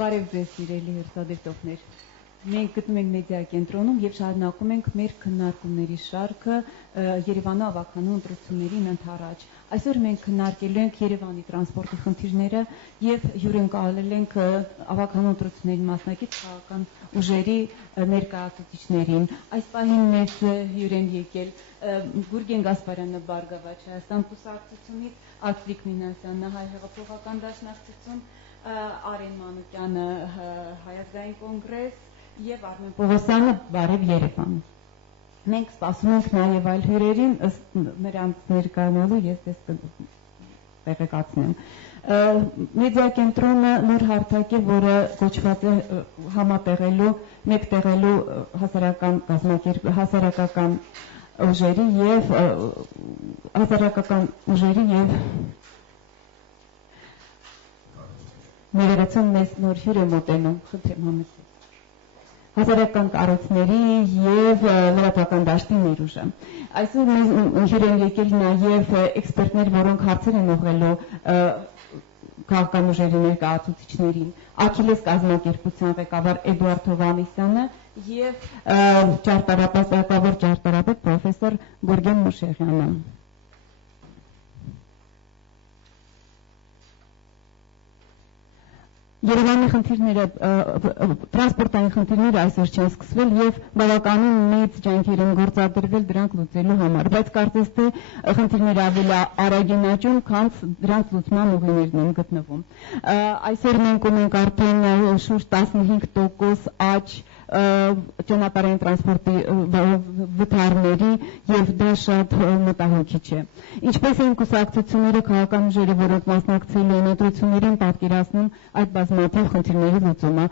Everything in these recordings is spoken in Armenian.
Բարև ձեզ սիրելի հեռուստադիտողներ։ Մենք գտնում ենք մեդիա կենտրոնում եւ շարունակում ենք մեր քննարկումների շարքը Երևանի ավականու ընտրություններին ընդառաջ։ Այսօր մենք քննարկելու ենք Երևանի տրանսպորտի խնդիրները եւ հյուրընկալել ենք ավականու ընտրությունների մասնակից քաղաքական ուժերի ներկայացուցիչներին։ Այս պահին մեզ հյուր են եկել Գուրգեն Գասպարյանը Բարգավաճ Հայաստան կուսակցությունից, Ակտիկ Մինասյանը Հայ հեղափոխական դաշնակցություն, Արեն Մանուկյանը Հայազգային կոնգրես եւ Արմեն Պողոսյանը Բարև Երևան։ Մենք սպասում ենք նաեւ այլ հյուրերին, ըստ նրանց ներկայանալու ես տեղեկացնեմ։ Մեդիա կենտրոնը նոր հարթակ է, որը կոչված է համատեղելու, մեկտեղելու հասարակական ուժերի եւ Ներերացում մեզ նոր հյուր է մոտենում, խնդրեմ համեցեք, հասարակական կառույցների և լրատվական դաշտի ներուժը։ Այսօր մեզ հյուր են եկել նաև էքսպերտներ, որոնք հարցեր են ուղղելու քաղաքական ուժերի ներկայացուցիչներին, Աքիլես կազմակերպության ղեկավար Էդուարդ Հովհաննիսյանը և ճարտարապետ պրոֆեսոր Գուրգեն Մուշեղյանը։ Երևանի խնդիրները, տրանսպորտային խնդիրները այսօր չեն սկսվել եւ բավականին մեծ ջանքեր են գործադրվել դրանք լուծելու համար, բայց կարծես թե խնդիրները ավելի արագ են աճում, քան դրանց լուծման ուղիներն են գտնվում։ Այսօր մենք ունենք արդեն շուրջ 15% աճ ճանապարհային տրանսպորտի վթարների եւ դա շատ մտահոգիչ է։ Ինչպես են կուսակցությունները, քաղաքական ուժերը, որոնք մասնակցել են ընտրություններին, պատկերացնում այդ բազմաթիվ խնդիրների լուծումը։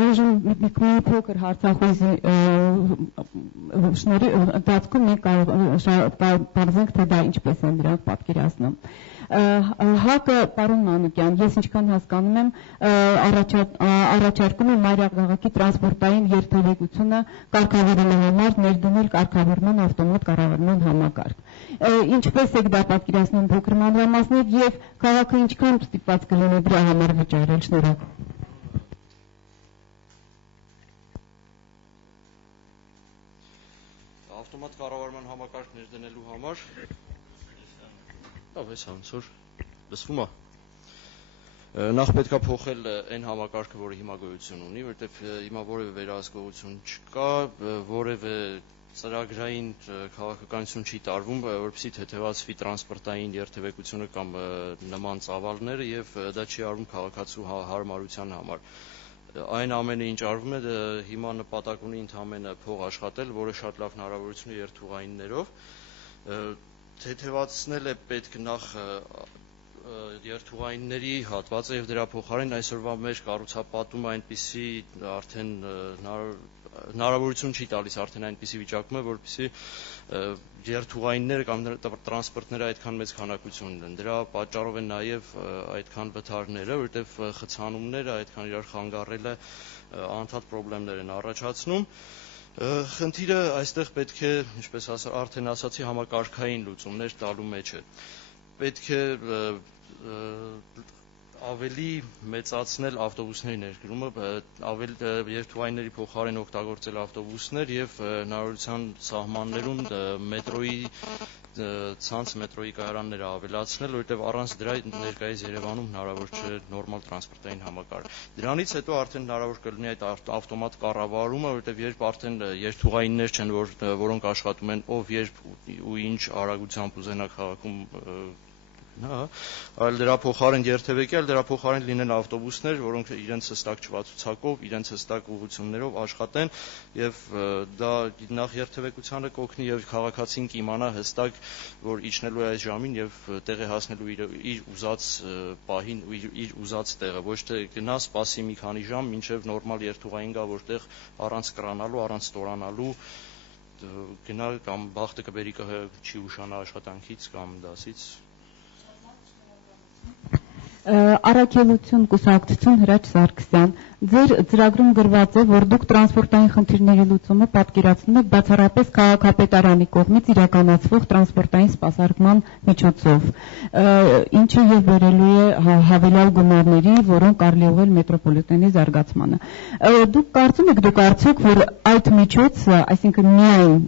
Այժմ մի փոքր հարցախոզի ընթացքում մենք կարծենք, թե դա ինչպես են դրանք պատկերացնում։ ՀԱԿ-ը, պարոն Մանուկյան, ես ինչքան հասկանում եմ, առաջարկում է մայրաքաղաքի տրանսպորտային երթևեկությունը կարգավորելու համար ներդնել կարգավորման ավտոմատ կառավարման համակարգ։ Ինչպես եք դա պատկերացնում փոքր մանրամասներ եւ քաղաքը ինչքան ստիպված կլինի դրա համար վճարել, շնորհակալ։ Ավտոմատ կառավարման համակարգ ներդնելու համար այս հանցոր լսվում է։ Նախ պետք է փոխել այն համակարգը, որը հիմա գոյություն ունի, որովհետև հիմա որևէ վերահսկողություն չկա, որևէ ծրագրային քաղաքականություն չի տարվում, որպեսզի թեթևացվի տրանսպորտային երթևեկությունը կամ նման ծավալները եւ դա չի արվում քաղաքացու հարմարության համար։ Այն ամենը ինչ արվում է, հիմա նպատակ ունի ընդհանրապես փող աշխատել, որը շատ լավ հնարավորություն է երթուղայիններով։ Թեթևացնել է պետք նախ երթուղայինների հատվածը եւ դրա փոխարեն այսօրվա մեր կառուցապատումը այնպիսի արդեն հնարավորություն չի տալիս արդեն այնպիսի վիճակում է, որպեսզի երթուղայինները կամ տրանսպորտները այդքան մեծ քանակություն ունեն։ Դրա պատճառով են նաեւ այդքան վթարները, որովհետեւ խցանումները այդքան իրար խանգարելը անընդհատ խնդիրներ են առաջացնում։ Խնդիրը այստեղ պետք է, ինչպես արդեն ասացի, համակարգային լուծումներ տալու մեջ է։ Պետք է ավելի մեծացնել ավտոբուսների ներկրումը, երթուղայինների փոխարեն օգտագործել ավտոբուսներ եւ հնարավորության սահմաններում մետրոյի ցանց, մետրոյի կայարանները ավելացնել, որովհետեւ առանց դրա ներկայիս Երևանում հնարավոր չէ նորմալ տրանսպորտային համակարգ։ Դրանից հետո արդեն հնարավոր կլինի այդ ավտոմատ կառավարումը, որովհետեւ երբ արդեն երթուղայիններ չեն, որոնք աշխատում են ով երբ ու ինչ արագությամբ ուզենա քաղաքում այլ դրա փոխարեն երթևեկել, դրա փոխարեն լինեն ավտոբուսներ, որոնք իրենց հստակ չվացուցակով, իրենց հստակ ուղղություններով աշխատեն եւ դա նախ երթևեկությանը կօգնի եւ քաղաքացին կիմանա հստակ, որ իջնելու է այս ժամին եւ տեղ է հասնելու իր ուզած պահին ու իր ուզած տեղը, ոչ թե գնա սպասի մի քանի ժամ, մինչեւ նորմալ երթուղային գա, որտեղ առանց կրանալու, առանց ստորանալու գնա կամ բախտը կբերի չի ուշանա աշխատանքից կամ դասից։ Առաքելություն կուսակցություն Հրաչ Սարգսյան, ձեր ծրագրում գրված է, որ դուք տրանսպորտային խնդիրների լուծումը պատկերացնում եք բացառապես քաղաքապետարանի կողմից իրականացվող տրանսպորտային սպասարկման միջոցով, ինչը եւ բերելու է հավելյալ գումարների, որոնք կարելի ուղղել մետրոպոլիտենի զարգացմանը։ Դուք կարծում եք, արդյոք, որ այդ միջոցը, այսինքն միայն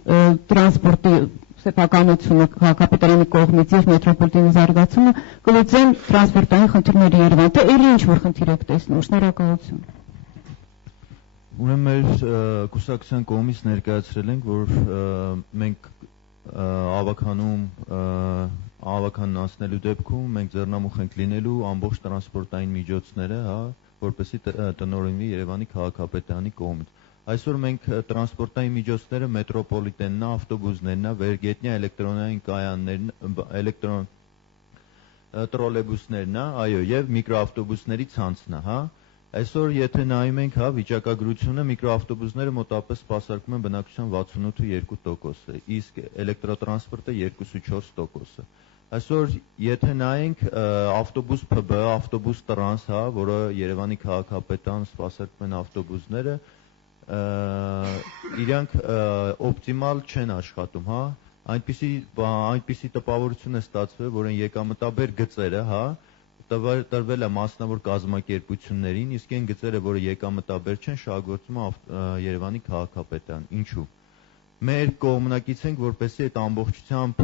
տրանսպորտի սեփականությունը քաղաքապետարանի կողմից եւ մետրոպոլիտենի զարգացումը կլուծեն տրանսպորտային խնդիրների Երևան, թե ելի ինչ-որ խնդիր եք տեսնում։ Շնորհակալություն։ Ուրեմն մեր կուսակցության կողմից ներկայացրել ենք, որ մենք ավականն անցնելու դեպքում մենք ձեռնամուխ ենք լինելու ամբողջ տրանսպորտային միջոցները, որպեսզի տնօրինվի Երևանի քաղաքապետարանի կողմից։ Այսօր մենք տրանսպորտային միջոցները մետրոպոլիտենն, ավտոբուսներն, վերգետնյա էլեկտրոնային կայաններն, տրոլեյբուսներն, այո, եւ միկրոավտոբուսների ցանցն է, Այսօր եթե նայում ենք, վիճակագրությունը միկրոավտոբուսները մոտավորապես սպասարկում են բնակչության 68.2%, իսկ էլեկտրոտրանսպորտը 2.4%։ Այսօր եթե նայենք ավտոբուս ՓԲ, ավտոբուս տրանս, որը Երևանի քաղաքապետարան սպասարկում են ավտոբուսները, իրանք օպտիմալ չեն աշխատում, այնպիսի տպավորություն է ստացվել, որ այն եկամտաբեր գծերը, տրվել է մասնավոր կազմակերպություններին, իսկ այն գծերը, որը եկամտաբեր չեն, շահագործում է Երևանի քաղաքապետարան։ Ինչու՞։ Մեր կողմնակից ենք, որպեսզի այդ ամբողջությամբ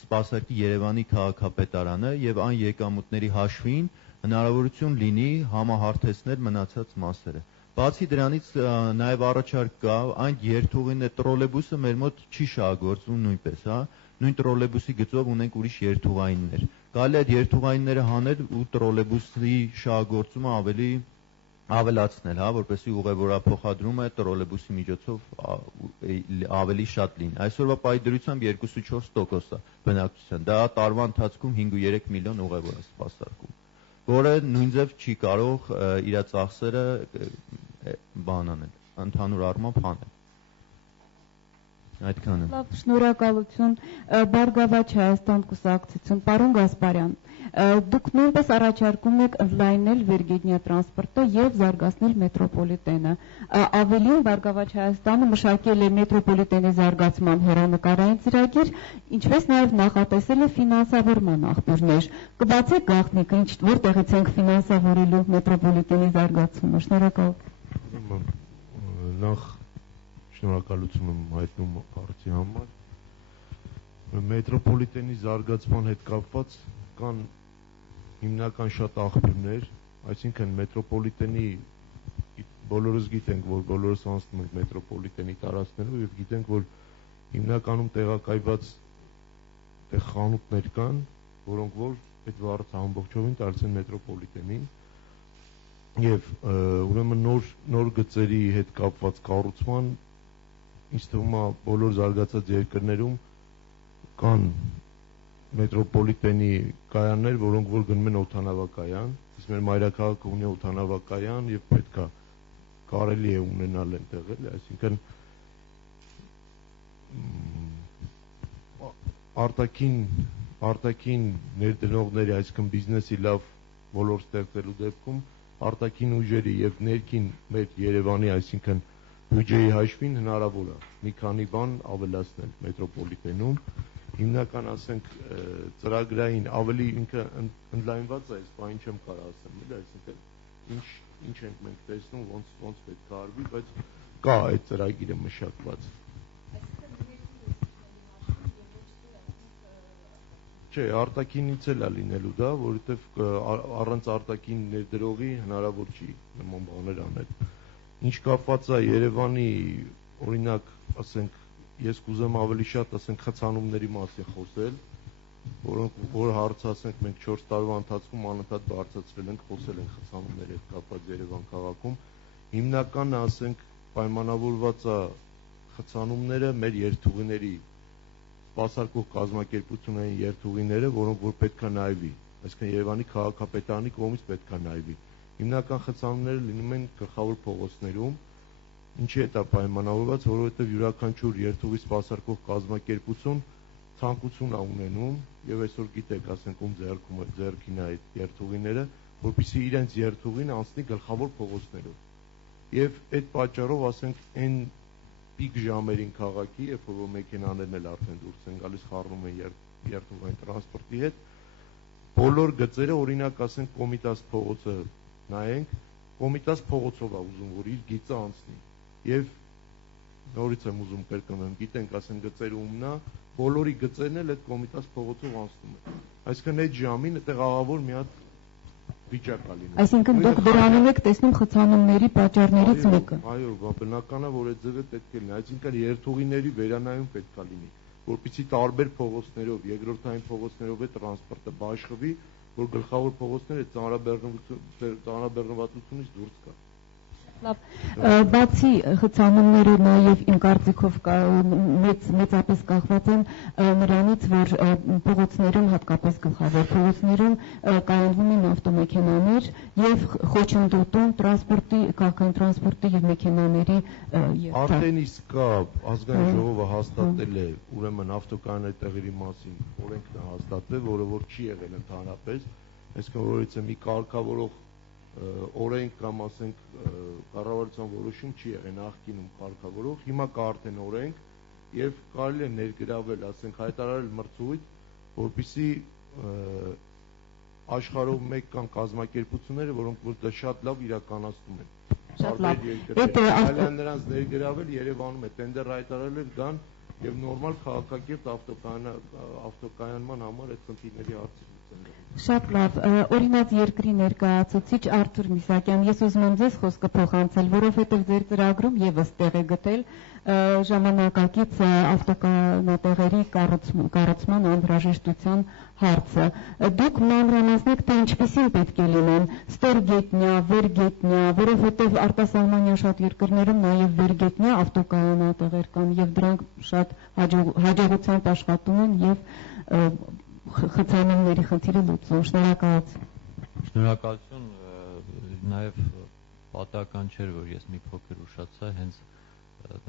սպասարկի Երևանի քաղաքապետարանը եւ այն եկամուտների հաշվին հնարավորություն լինի համահարթեցնել մնացած մասերը։ Բացի դրանից նաև առաջարկ կա այն երթուղին տրոլեյբուսը մեր մոտ չի շահագործվում նույնպես, նույն տրոլեյբուսի գծով ունենք ուրիշ երթուղայիններ։ Կարելի է այդ երթուղայինները հանել ու տրոլեյբուսի շահագործումը ավելացնել, որպեսզի ուղևորափոխադրումը տրոլեյբուսի միջոցով ավելի շատ լինի։ Այսօրվա պայդրությամբ 2.4% բնակչության, դա տարվա ընթացքում 5.3 միլիոն ուղևոր է սպասարկում, որը նույն ձև չի կարող իր ծախսերը ընդհանուր առմամբ հանել։ Այդքանը։ Լավ, շնորհակալություն։ Բարգավաճ Հայաստան կուսակցություն, պարոն Գասպարյան, դուք նույնպես առաջարկում եք ընդլայնել վերգետնյա տրանսպորտը եւ զարգացնել մետրոպոլիտենը։ Ավելին, Բարգավաճ Հայաստանը մշակել է մետրոպոլիտենի զարգացման հեռանկարային ծրագիր, ինչպես նաեւ նախատեսել է ֆինանսավորման աղբյուրներ։ Կբացեք գաղտնիքը, որտեղից ենք ֆինանսավորելու մետրոպոլիտենի զարգացումը։ Շնորհակալություն։ Նախ շնորհակալություն եմ հայտնում հարցի համար։ Մետրոպոլիտենի զարգացման հետ կապված կան հիմնական շատ աղբյուրներ, այսինքն մետրոպոլիտենի բոլորս գիտենք, որ բոլորս անցնում ենք մետրոպոլիտենի տարածքներով եւ գիտենք, որ հիմնականում տեղակայված խանութներ կան, որոնք որ այդ վարձը ամբողջովին տալիս են մետրոպոլիտենին եւ ուրեմն նոր գծերի հետ կապված կառուցման ինձ թվում է բոլոր զարգացած երկրներում կան մետրոպոլիտենի կայաններ, որոնք որ գնում են օդանավակայան, իսկ մեր մայրաքաղաքը ունի օդանավակայան եւ պետքա կարելի է ունենալ այնտեղ, այսինքն արտաքին ներդրողների, այսինքն բիզնեսի լավ ոլորտ ստեղծելու դեպքում արտաքին ուժերի եւ ներքին մեր Երևանի, այսինքն բյուջեի հաշվին հնարավոր է մի քանի բան ավելացնել մետրոպոլիտենում, հիմնական ասենք ծրագրային ավելի ինքը ընդլայնված է, այս բանը չեմ կարող ասեմ, այսինքն ինչ ենք մենք տեսնում, ոնց պետք է արվի, բայց կա այդ ծրագիրը մշակված։ Չէ, արտաքինից էլ է լինելու դա, որովհետև առանց արտաքին ներդրողի հնարավոր չի նման բաներ անել։ Ինչ կապված է Երևանի, օրինակ, ասենք, ես կուզեմ ավելի շատ, ասենք, խցանումների մասին խոսել, որ հարցը, ասենք, մենք 4 տարվա ընթացքում անընդհատ բարձրացրել ենք, խոսել ենք խցանումների հետ կապված Երևան քաղաքում։ Հիմնականը, ասենք, պայմանավորված է խցանումները մեր երթուղիների սպասարկող կազմակերպությունների երթուղիները, որոնք որ պետքա նայվի, այսինքն Երևանի քաղաքապետարանի կողմից պետքա նայվի։ Հիմնական խցանումները լինում են գլխավոր փողոցներում, ինչի հետ է պայմանավորված, որովհետև յուրաքանչյուր երթուղի սպասարկող կազմակերպություն ցանկություն է ունենում եւ այսօր գիտեք, ասենք ում ձեռքին է այդ երթուղիները, որպեսզի իրենց երթուղին անցնի գլխավոր փողոցներով։ Եվ այդ պատճառով, ասենք, այն պիկ ժամերին քաղաքի, երբ որ մեքենաներն էլ արդեն դուրս են գալիս, խառնում են երթուղային տրանսպորտի հետ, բոլոր գծերը, օրինակ, ասենք, Կոմիտաս փողոցը նայենք, Կոմիտաս փողոցով է ուզում, որ իր գիծը անցնի։ Եվ նորից եմ ուզում կրկնեմ, գիտենք, ասենք, գծերը ումնա, բոլորի գծերն էլ այդ Կոմիտաս փողոցով անցնում են։ Այսինքն այդ ժամին այդտեղ աղավոր մի հատ վիճակ է լինում։ Այսինքն դուք դրանում եք տեսնում խցանումների պատճառներից մեկը։ Այո, բնական է, որ այդ ձևը պետք է լինի, այսինքն երթուղիների վերանայում պետք է լինի, որպեսզի տարբեր փողոցներով, երկրորդային փողոցներով է տրանսպորտը բաշխվի, որ գլխավոր փողոցները ծանրաբեռնվածությունից դուրս գա։ Լավ, բացի խցանումները նաև իմ կարծիքով մեծապես կախված են նրանից, որ փողոցներում, հատկապես գլխավոր փողոցներում կայանվում են ավտոմեքենաներ եւ խոչընդոտում տրանսպորտի, քաղաքային տրանսպորտի եւ մեքենաների Արդեն իսկ կա, ազգային ժողովը հաստատել է, ուրեմն ավտոկայանների տեղերի մասին օրենքն է հաստատվել, որը որ չի եղել ընդհանրապես, այսինքն որից է մի կարգավորող օրենք կամ ասենք կառավարության որոշում չի եղել նախկինում կարգավորող, հիմա կա արդեն օրենք եւ կարելի է ներգրավել, ասենք հայտարարել մրցույթ, որպեսզի աշխարհով մեկ կան կազմակերպությունները, որոնք որ դա շատ լավ իրականացնում են։ Շատ լավ։ Այլ նրանց ներգրավել Երևանում է տենդեր հայտարարել գան եւ նորմալ քաղաքակիրթ ավտոկայանման համար այդ խնդիրների հարցը Շատ լավ, օրինակ երկրի ներկայացուցիչ Արթուր Միսակյան, ես ուզում եմ ձեզ խոսքը փոխանցել, որովհետև ձեր ծրագրում եւս տեղ է գտել ժամանակակից ավտոկայանատեղերի կառուցման անհրաժեշտության հարցը։ Դուք մանրամասնեք, թե ինչպիսին պետք է լինեն, ստորգետնյա, վերգետնյա, որովհետև արտասահմանյան շատ երկրներում նաև վերգետնյա ավտոկայանատեղեր կան եւ դրանք շատ հաջողությամբ աշխատում են եւ խցանումների խնդիրը լուծում։ Շնորհակալություն, նաև պատահական չէր, որ ես մի փոքր ուշացա, հենց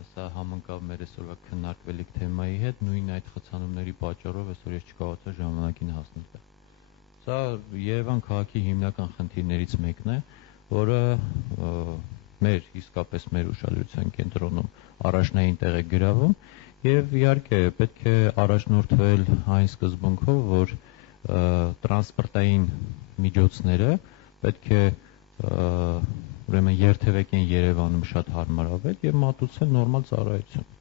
սա համընկավ մեր այսօրվա քննարկվելիք թեմայի հետ, նույն այդ խցանումների պատճառով այսօր ես չկարողացա ժամանակին հասնել։ Սա Երևան քաղաքի հիմնական խնդիրներից մեկն է, որը իսկապես մեր ուշադրության կենտրոնում առաջնային տեղ է գրավում Եվ իհարկե պետք է առաջնորդվել այն սկզբունքով, որ տրանսպորտային միջոցները պետք է ուրեմն երթևեկեն Երևանում շատ հարմարավետ եւ մատուցել նորմալ ծառայություն։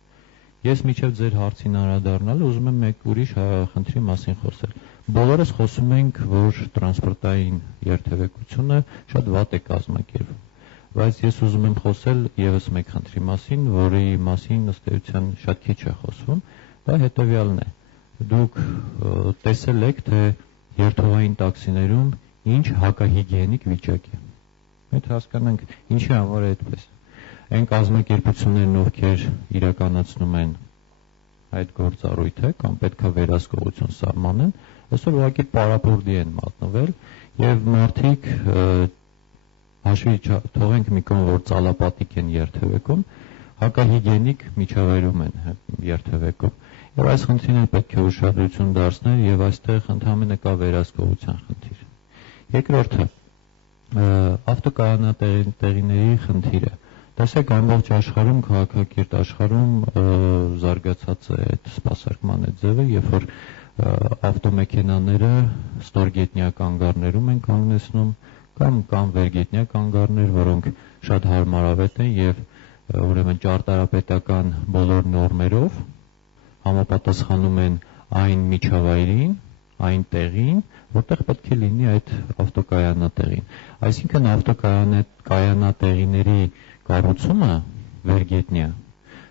Ես միջև ձեր հարցին անդրադառնալ ուզում եմ մեկ ուրիշ խնդրի մասին խոսել։ Բոլորս խոսում ենք, որ տրանսպորտային երթևեկությունը շատ վատ է կազմակերպվում։ Բայց ես ուզում եմ խոսել եւս մեկ խնդրի մասին, որի մասին ըստ էության շատ քիչ է խոսվում, դա հետեւյալն է։ Դուք տեսել եք, թե երթուղային տաքսիներում ինչ հակահիգիենիկ վիճակ է։ Մենք հասկանանք ինչի համար է այդպես։ Այն կազմակերպություններն, ովքեր իրականացնում են այդ գործառույթը կամ պետքա վերահսկողություն սահմանեն, այսօր ուղղակի պարապորտի են մատնվել եւ մարդիկ հաշվի թողենք մի կողմ, որ ծալապատիկ են երթևեկում, հակահիգիենիկ միջավայրում են երթևեկում։ Եվ այս խնդիրները պետք է ուշադրություն դարձնել եւ այստեղ ընդհանրապես կա վերահսկողության խնդիր։ Երկրորդը ավտոկայանատեղիների խնդիրը։ Տեսեք, ամբողջ աշխարհում, քաղաքակիրթ աշխարհում զարգացած է այդ սպասարկման ձևը, երբ որ ավտոմեքենաները ստորգետնյա կանգառներում են կանգնեցնում կամ վերգետնյա կանգառներ, որոնք շատ հարմարավետ են եւ ուրեմն ճարտարապետական բոլոր նորմերով համապատասխանում են այն միջավայրին, այն տեղին, որտեղ պետք է լինի այդ ավտոկայանատեղին։ Այսինքն ավտոկայանատեղիների կառուցումը վերգետնյա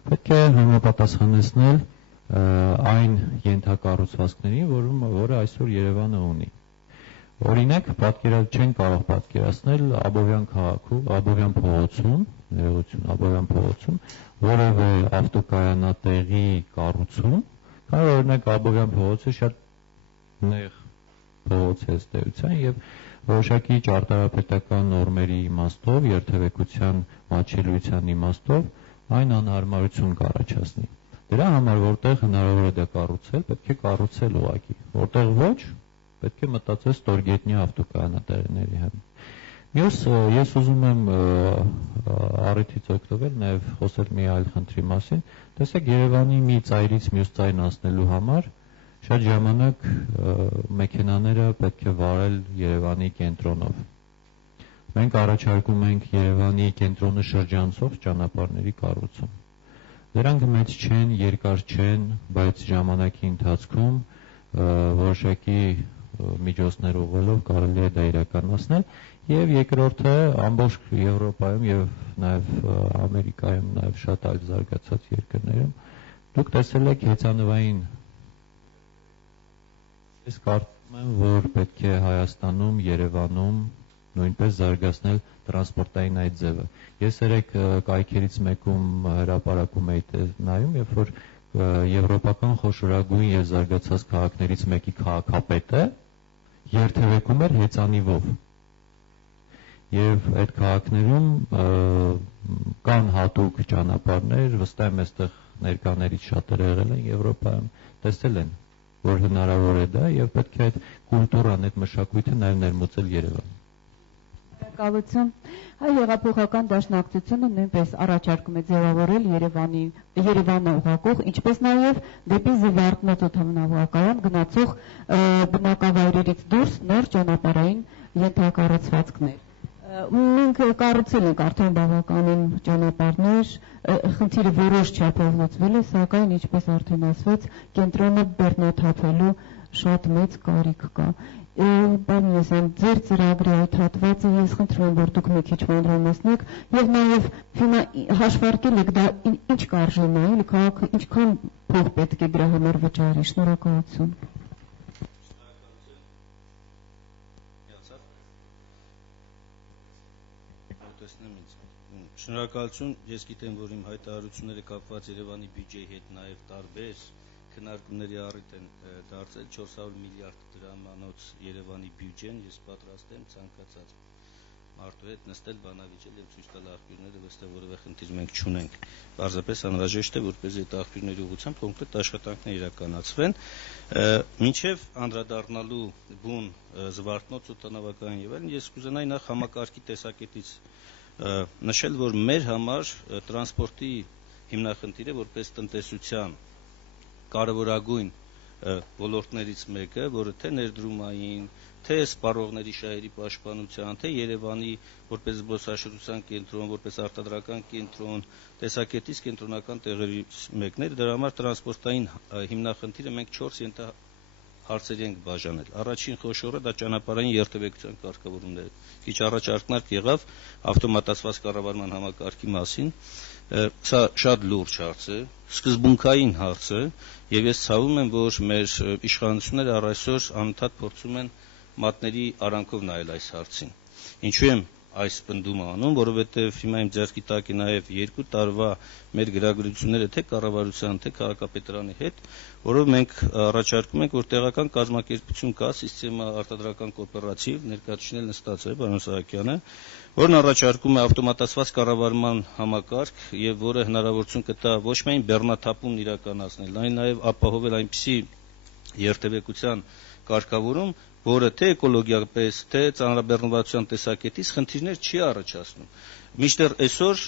պետք է համապատասխանեցնել այն ենթակառուցվածքներին, որը այսօր Երևանը ունի։ Օրինակ, չեն կարող պատկերացնել Աբովյան քաղաքում, Աբովյան փողոցում, Աբովյան փողոցում որևէ ավտոկայանատեղի կառուցում, կամ օրինակ Աբովյան փողոցը շատ նեղ փողոց է ըստ էության եւ որոշակի ճարտարապետական նորմերի իմաստով, երթևեկության մատչելիության իմաստով այն անհարմարություն կառաջացնի։ Դրա համար որտեղ հնարավոր է դա կառուցել, պետք է կառուցել ուղղակի, որտեղ ոչ, պետք է մտածել ստորգետնյա ավտոկայանատերերի հետ։ Մյուս ես ուզում եմ առիթից օգտվել նաև խոսել մի այլ խնդրի մասին, տեսեք Երևանի մի ծայրից մյուս ծայրն անցնելու համար շատ ժամանակ մեքենաները պետք է վարել Երևանի կենտրոնով։ Մենք առաջարկում ենք Երևանի կենտրոնը շրջանցող ճանապարհների կառուցում։ Դրանք մեծ չեն, երկար չեն, բայց ժամանակի ընթացքում որոշակի միջոցներ ուղղելով կարելի է դա իրականացնել, եւ երկրորդը ամբողջ Եվրոպայում եւ նաեւ Ամերիկայում, նաեւ շատ այլ զարգացած երկրներում դուք տեսել եք հեծանվային։ Ես կարծում եմ, որ պետք է Հայաստանում, Երևանում նույնպես զարգացնել տրանսպորտային այդ ձևը։ Ես երեք կայքերից մեկում հրապարակում էի նայում, երբ որ եվրոպական խոշորագույն եւ զարգացած քաղաքներից մեկի քաղաքապետը երթևեկում էր հեծանիվով։ Եվ այդ քաղաքներում կան հատուկ ճանապարհներ, վստահ եմ այստեղ ներկաներից շատերը եղել են Եվրոպայում, տեսել են, որ հնարավոր է դա եւ պետք է այդ կուլտուրան, այդ մշակույթը նաեւ ներմուծել Երևան։ Շնորհակալություն։ Հայ հեղափոխական դաշնակցությունը նույնպես առաջարկում է ձևավորել Երևանը ուղղակող, ինչպես նաև դեպի Զվարթնոց օդանավակայան գնացող բնակավայրերից դուրս նոր ճանապարհային ենթակառուցվածքներ։ Մենք կառուցել ենք արդեն բավականին ճանապարհներ, խնդիրը որոշ չափով լուծվել է, սակայն ինչպես արդեն ասվեց, կենտրոնը բեռնաթափելու շատ մեծ կարիք կա։ Պարոն Եսյան, ձեր ծրագրի այդ հատվածը ես խնդրում եմ, որ դուք մի քիչ մանրամասնեք եւ նաեւ հաշվարկել եք դա ինչ կարժենա, էլի քաղաքը ինչքան փող պետք է դրա համար վճարի։ Շնորհակալություն։ Շնորհակալություն, ես գիտեմ, որ իմ հայտարարությունները կապված Երևանի բյուջեի հետ նաեւ տարբեր քննարկումների առիթ են դարձել 400 միլիարդ դրամանոց Երևանի բյուջեն, ես պատրաստ եմ ցանկացած մարդու հետ նստել, բանավիճել եւ ցույց տալ աղբյուրները, որտեղ որևէ խնդիր մենք չունենք։ Պարզապես անհրաժեշտ է, որպեսզի այդ աղբյուրների ուղղությամբ կոնկրետ աշխատանքներ իրականացվեն, մինչեւ անդրադառնալու բուն Զվարթնոց օդանավակայան եւ այլն, ես կուզենայի նախ համակարգի տեսակետից նշել, որ մեր համար տրանսպորտի հիմնախնդիրը որպես տնտեսության կարևորագույն ոլորտներից մեկը, որը թե ներդրումային, թե սպառողների շահերի պաշտպանության, թե Երևանի որպես զբոսաշրջության կենտրոն, որպես արտադրական կենտրոն, տեսակետից կենտրոնական տեղերից մեկն է, դրա համար տրանսպորտային հիմնախնդիրը մենք 4 հարցերի ենք բաժանել։ Առաջին խոշորը դա ճանապարհային երթևեկության կարգավորումն է։ Քիչ առաջ ակնարկ եղավ ավտոմատացված կառավարման համակարգի մասին։ Սա շատ լուրջ հարց է, սկզբունքային հարց է, եւ ես ցավում եմ, որ մեր իշխանությունները առ այսօր անընդհատ փորձում են մատների արանքով նայել այս հարցին։ Ինչու եմ այս պնդումը անում, որովհետեւ հիմա իմ ձեռքի տակ է նաեւ 2 տարվա մեր գրագրությունները թե կառավարության, թե քաղաքապետարանի հետ, որով մենք առաջարկում ենք, որ տեղական կազմակերպություն կա, սիստեմա արտադրական կոոպերատիվ, ներկայացնել նստած է պարոն Սահակյանը, որն առաջարկում է ավտոմատացված կառավարման համակարգ եւ որը հնարավորություն կտա ոչ միայն բեռնաթափումն իրականացնել, այլ նաեւ ապահովել այնպիսի երթևեկության կարգավորում, որը թե էկոլոգիապես, թե ծանրաբեռնվածության տեսակետից խնդիրներ չի առաջացնում։ Մինչդեռ այսօր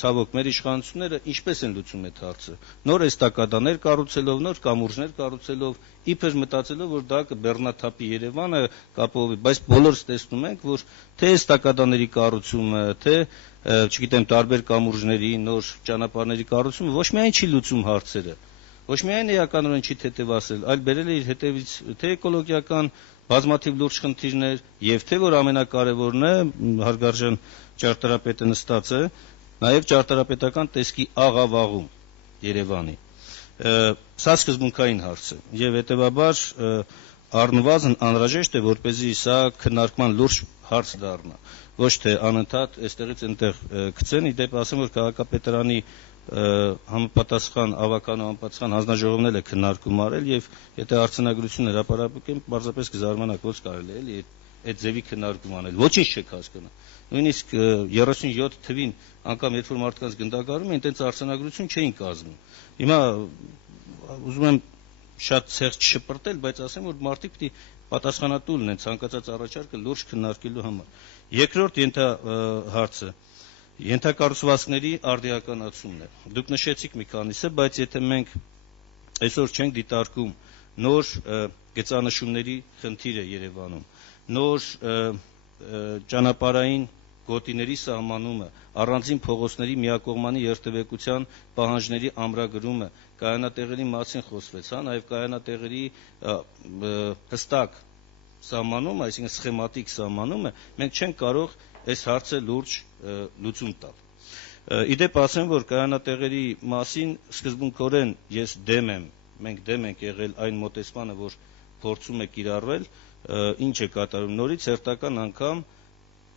ցավոք մեր իշխանությունները ինչպես են լուծում այդ հարցը։ Նոր էստակադաներ կառուցելով, նոր կամուրջներ կառուցելով, իբր մտածելով, որ դա կբեռնաթափի Երևանը, կապահովի, բայց բոլորս տեսնում ենք, որ թե էստակադաների կառուցումը, թե չգիտեմ, տարբեր կամուրջների, նոր ճանապարհների կառուցումը ոչ միայն չի լուծում հարցերը, ոչ միայն էականորեն չի թեթևացել, այլ բերել է իր հետևից թե էկոլոգիական բազմաթիվ լուրջ խնդիրներ եւ թե որ ամենակարևորն է, հարգարժան ճարտարապետը նստած է, նաեւ ճարտարապետական տեսքի աղավաղում Երևանի։ Սա սկզբունքային հարց է եւ հետեւաբար առնվազն անհրաժեշտ է, որպեսզի սա քննարկման լուրջ հարց դառնա։ Ոչ թե անընդհատ այստեղից այնտեղ գցեն, իդեպ ասեմ, որ քաղաքապետարանի համապատասխան ավականո համապատասխան հանձնաժողովն է քննարկում արել եւ եթե արձանագրություն հրապարակեմ, պարզապես կզարմանաք, ոնց կարելի է էլի այդ ձևի քննարկում անել։ Ոչինչ չեք հասկանում։ նույնիսկ 37 թվին անգամ երբ որ մարդկանց գնդակարում էին, այդպես արձանագրություն չէին կազմում։ Հիմա ուզում եմ շատ ցեղջ չշպրտել, բայց ասեմ, որ մարդիկ պիտի պատասխանատու լինեն ցանկացած առաջարկը լուրջ քննարկելու համար։ Երկրորդ հարցը ենթակառուցվածքների արդիականացումն է։ Դուք նշեցիք մի քանիսը, բայց եթե մենք այսօր չենք դիտարկում նոր գծանշումների խնդիրը Երևանում, նոր ճանապարհային գոտիների սահմանումը, առանձին փողոցների միակողմանի երթևեկության պահանջների ամրագրումը, կայանատեղերի մասին խոսվեց, նաև կայանատեղերի հստակ սահմանումը, այսինքն սխեմատիկ սահմանումը, մենք չենք կարող այս հարցը լուրջ լուծում տալ։ Իդեպ ասեմ, որ կայանատեղերի մասին սկզբունքորեն ես դեմ եմ, մենք դեմ ենք եղել այն մոտեցմանը, որ փորձում է կիրառվել, ինչ է կատարում նորից հերթական անգամ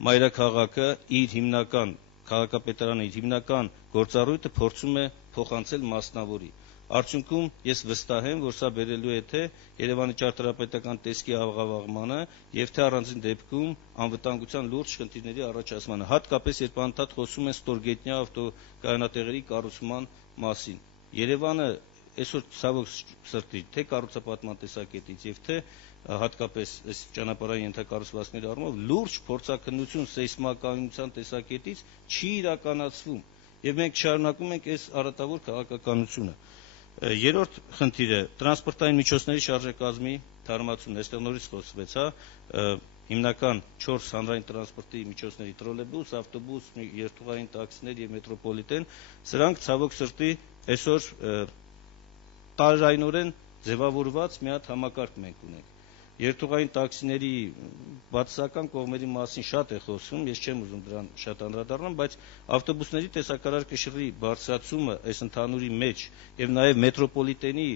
մայրաքաղաքը իր հիմնական քաղաքապետարանը իր հիմնական գործառույթը փորձում է փոխանցել մասնավորի։ Արդյունքում ես վստահ եմ, որ սա բերելու է թե Երևանի ճարտարապետական տեսքի աղավաղմանը եւ թե առանձին դեպքում անվտանգության լուրջ խնդիրների առաջացմանը, հատկապես երբ անդադ խոսում են ստորգետնյա ավտոկայանատեղերի կառուցման մասին։ Երևանը այսօր ցավոք սրտի թե կառուցապատման տեսակետից եւ թե հատկապես այս ճանապարհային ենթակառուցվածքների առումով լուրջ փորձաքննություն սեյսմականության տեսակետից չի իրականացվում եւ մենք շարունակում ենք այս առատավոր քաղաքականությունը։ Երրորդ խնդիրը տրանսպորտային միջոցների շարժեկազմի թարմացումն, այստեղ նորից խոսվեց, հիմնական 4 հանրային տրանսպորտի միջոցների տրոլեյբուս, ավտոբուս, երթուղային տաքսիներ եւ մետրոպոլիտեն, սրանք ցավոք սրտի այսօր տարայնորեն ձևավորված մի հատ համակարգ մենք ունենք։ Երթուղային տաքսիների բացասական կողմերի մասին շատ է խոսում, ես չեմ ուզում դրան շատ անդրադառնամ, բայց ավտոբուսների տեսակարար կշռի բարձրացումը այս ընդհանուրի մեջ եւ նաեւ մետրոպոլիտենի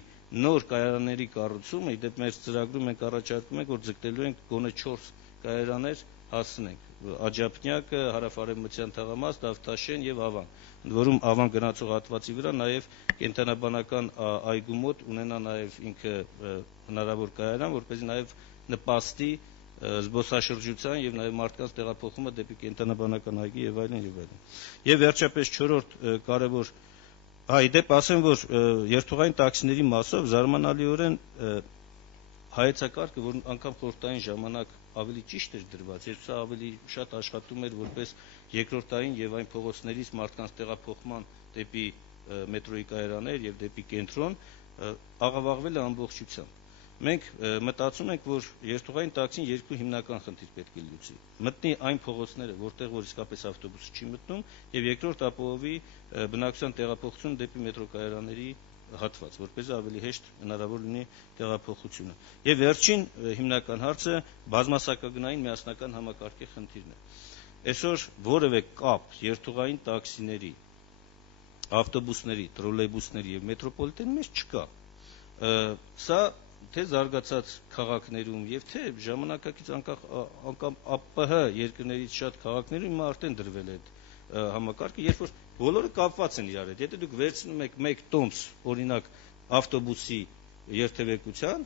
նոր կայարանների կառուցումը, իդեպ մեր ծրագրում մենք առաջարկում ենք, որ ձգտելու ենք գոնե 4 կայարաններ հասցնենք։ Աջափնյակը, Հարավարևմտյան թաղամաս, Դավթաշեն եւ Ավան։ Ընդ որում Ավան գնացող հատվածի վրա նաեւ կենտրոնաբանական այգու մոտ ունենա նաեւ ինքը հնարավոր կայարան, որպեսզի նաեւ նպաստի զբոսաշրջության եւ նաեւ մարդկանց տեղափոխումը դեպի կենտրոնաբանական այգի եւ այլն եւ այլն։ Եվ վերջապես 4-րդ կարեւոր իդեպ ասեմ, որ երթուղային տաքսիների մասով զարմանալիորեն հայեցակարգը, որ անգամ խորհրդային ժամանակ ավելի ճիշտ էր դրված, երբ սա ավելի շատ աշխատում էր որպես երկրորդային եւ այն փողոցներից մարդկանց տեղափոխման դեպի մետրոյի կայարաններ եւ դեպի կենտրոն, աղավաղվել է ամբողջությամբ։ Մենք մտածում ենք, որ երթուղային տաքսին երկու հիմնական խնդիր պետք է լուծի։ Մտնի այն փողոցները, որտեղ որ իսկապես ավտոբուսը չի մտնում, եւ երկրորդ ապահովի բնակչության տեղափոխություն դեպի մետրո կայարանների հատված, որպեսզի ավելի հեշտ հնարավոր լինի տեղափոխությունը։ Եվ վերջին հիմնական հարցը բազմասակագնային միասնական համակարգի խնդիրն է։ Այսօր որևէ կապ երթուղային տաքսիների, ավտոբուսների, տրոլեյբուսների եւ մետրոպոլիտենի մեջ չկա։ Սա թե զարգացած քաղաքներում եւ թե ժամանակակից անգամ ԱՊՀ երկրներից շատ քաղաքներում հիմա արդեն դրվել է այդ համակարգը, երբ որ բոլորը կապված են իրար հետ։ Եթե դուք վերցնում եք 1 տոմս, օրինակ, ավտոբուսի երթևեկության,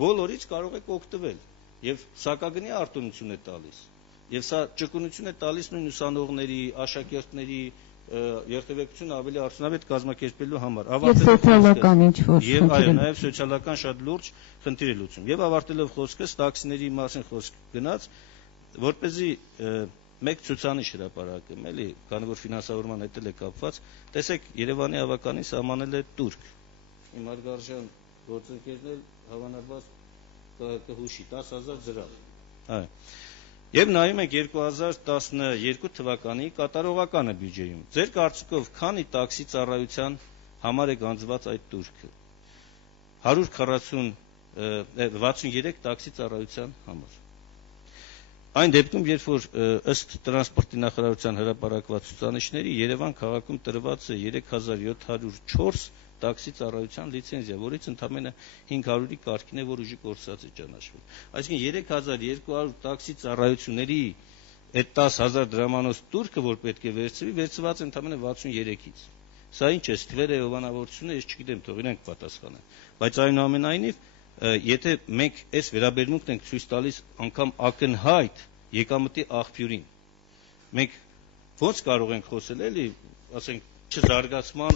բոլորից կարող եք օգտվել եւ սակագնի արտոնություն է տալիս։ Եվ սա ճկունություն է տալիս նույն ուսանողների, աշակերտների երթևեկությունը ավելի արդյունավետ կազմակերպելու համար։ Եվ սոցիալական ինչ-որ եւ այո, նաեւ սոցիալական շատ լուրջ խնդիր է լուծում։ Եվ ավարտելով խոսքս տաքսիների մասին խոսք գնաց, որպեսզի մեկ ցուցանիշ հրապարակեմ, էլի, քանի որ ֆինանսավորման հետ էլ է կապված, տեսեք, Երևանի ավականին սահմանել է турք։ Իմ հարգարժան գործընկերն էլ հավանաբար կհուշի 10000 դրամ։ Այո։ Եվ նայում ենք 2012 թվականի կատարողականը բյուջեում։ Ձեր կարծիքով քանի տաքսի ծառայության համար է գանձված այդ турքը։ 63 տաքսի ծառայության համար։ Այն դեպքում, երբ որ ըստ տրանսպորտի նախարարության հրապարակված ցուցանիշների Երևան քաղաքում տրված է 3704 տաքսի ծառայության լիցենզիա, որից ընդամենը 500-ի կարգին է, որ ուժի կորսած է ճանաչվել։ Այսինքն 3200 տաքսի ծառայությունների այդ 10000 դրամանոց турքը, որ պետք է վերցված է ընդամենը 63-ից։ Սա ինչ է, ստվեր է հովանավորությունը, ես չգիտեմ, թող իրենք պատասխանեն։ Բայց այնուամենայնիվ, եթե մենք այս վերաբերմունքն ենք ցույց տալիս անգամ ակնհայտ եկամտի աղբյուրին, մենք ո՞նց կարող ենք խոսել, էլի, ասենք, զարգացման